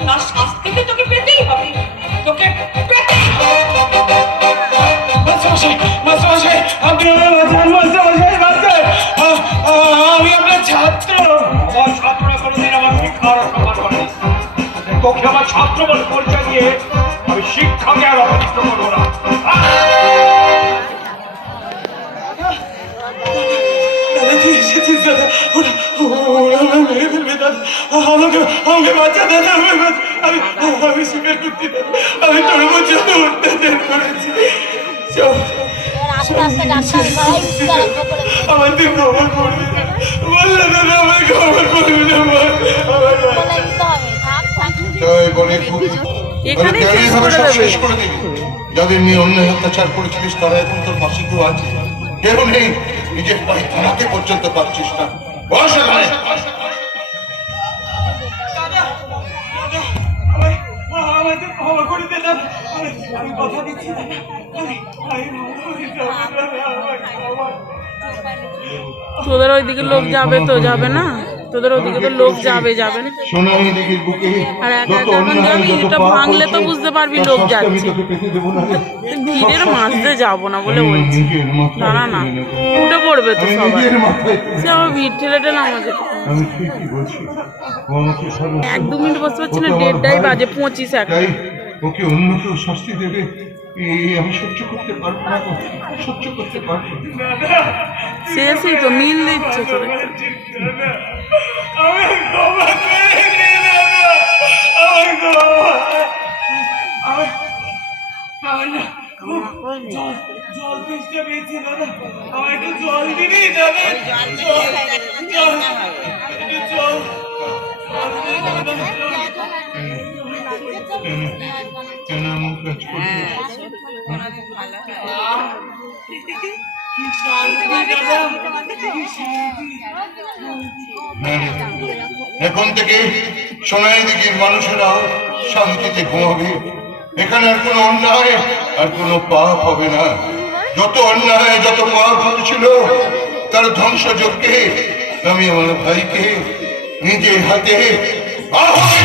তার শাস্তি তো তোকে পেতেই হবে, তোকে পেতেই হবে। আমি আপনার ছাত্র। আমার ছাত্ররা কোনোদিন আমার শিক্ষার অসম্মান করেনি। তোকে আমার ছাত্র বলে পরিচয় দিয়ে আমি শিক্ষাকে আর অপরিচিত করবো না। দাদা তুই এসেছিস দাদা, ওরা আমাকে মেরে ফেলবে দাদা, আমাকে বাঁচা দাদা, আমি স্বীকার করছি দাদা, আমি তোর বছর অত্যাচার করেছি। আমার তুই ক্ষমা করবি না, বললে দাদা আমার ক্ষমা করবি না। তাই বলে খুব এখানেই তেমনি শেষ ভাবে করে সব দেবে। শেষ করে দিবি। যাদের নিয়ে অন্যায় অত্যাচার করেছিলিস তারা এখন তোর পাশে কেউ আছে? কেউ নেই। নিজের পায়ে দাঁড়াতে পর্যন্ত পারছিস না। বস এখানে। আমাদের ক্ষমা করে দে দাদা, আমি কথা দিচ্ছি দাদা, আমি তোদের ওইদিকে লোক যাবে তো যাবে না, তোদের ওইদিকে তো লোক যাবে যাবে না। সোনালী দিঘির বুকে আর একা যত একা এখন অন্যায়, যাবি, যত এটা পাপ ভাঙলে তো হয়েছে, বুঝতে পারবি তার লোক শাস্তি আমি যাচ্ছে। তোকে পেতে দেবো না রে। ভিড়ের মাঝে যাবো না বলে আমি বলছি। নিজের মাথায় দাঁড়া না, তুলে নেবো। উঠে পড়বে তো আমি সবাই। নিজের মাথায় তুলে সে আমার ভিড় ঠেলে ঠেলে আমার যেতে। আমি ঠিকই বলছি। ও আমাকে সর্বস্ব। 1-2 মিনিট বসতে পারছি না, ও তো আমার 1:30 ভাই। বাজে 25 এখন। তাই ওকে অন্য কেউ শাস্তি দেবে আমি সহ্য করতে পারবো না, সহ্য করতে পারবো না। শেষই তো নীল দিচ্ছে তো দেখতে। আমি ক্ষমা করে দে দাদা, আমার জল তেষ্টা পেয়েছি দাদা, আমার একটু জল দিবি দাদা, জল একটু জল। কেন এমন কাজ করবি? এখন থেকে সোনালী দিঘির মানুষেরাও শান্তিতে ঘুমাবে। এখানে আর কোনো অন্যায় আর কোনো পাপ হবে না। যত অন্যায় যত পাপ হয়েছিল তার ধ্বংসযজ্ঞে আমি আমার ভাইকে নিজের হাতে আহুতি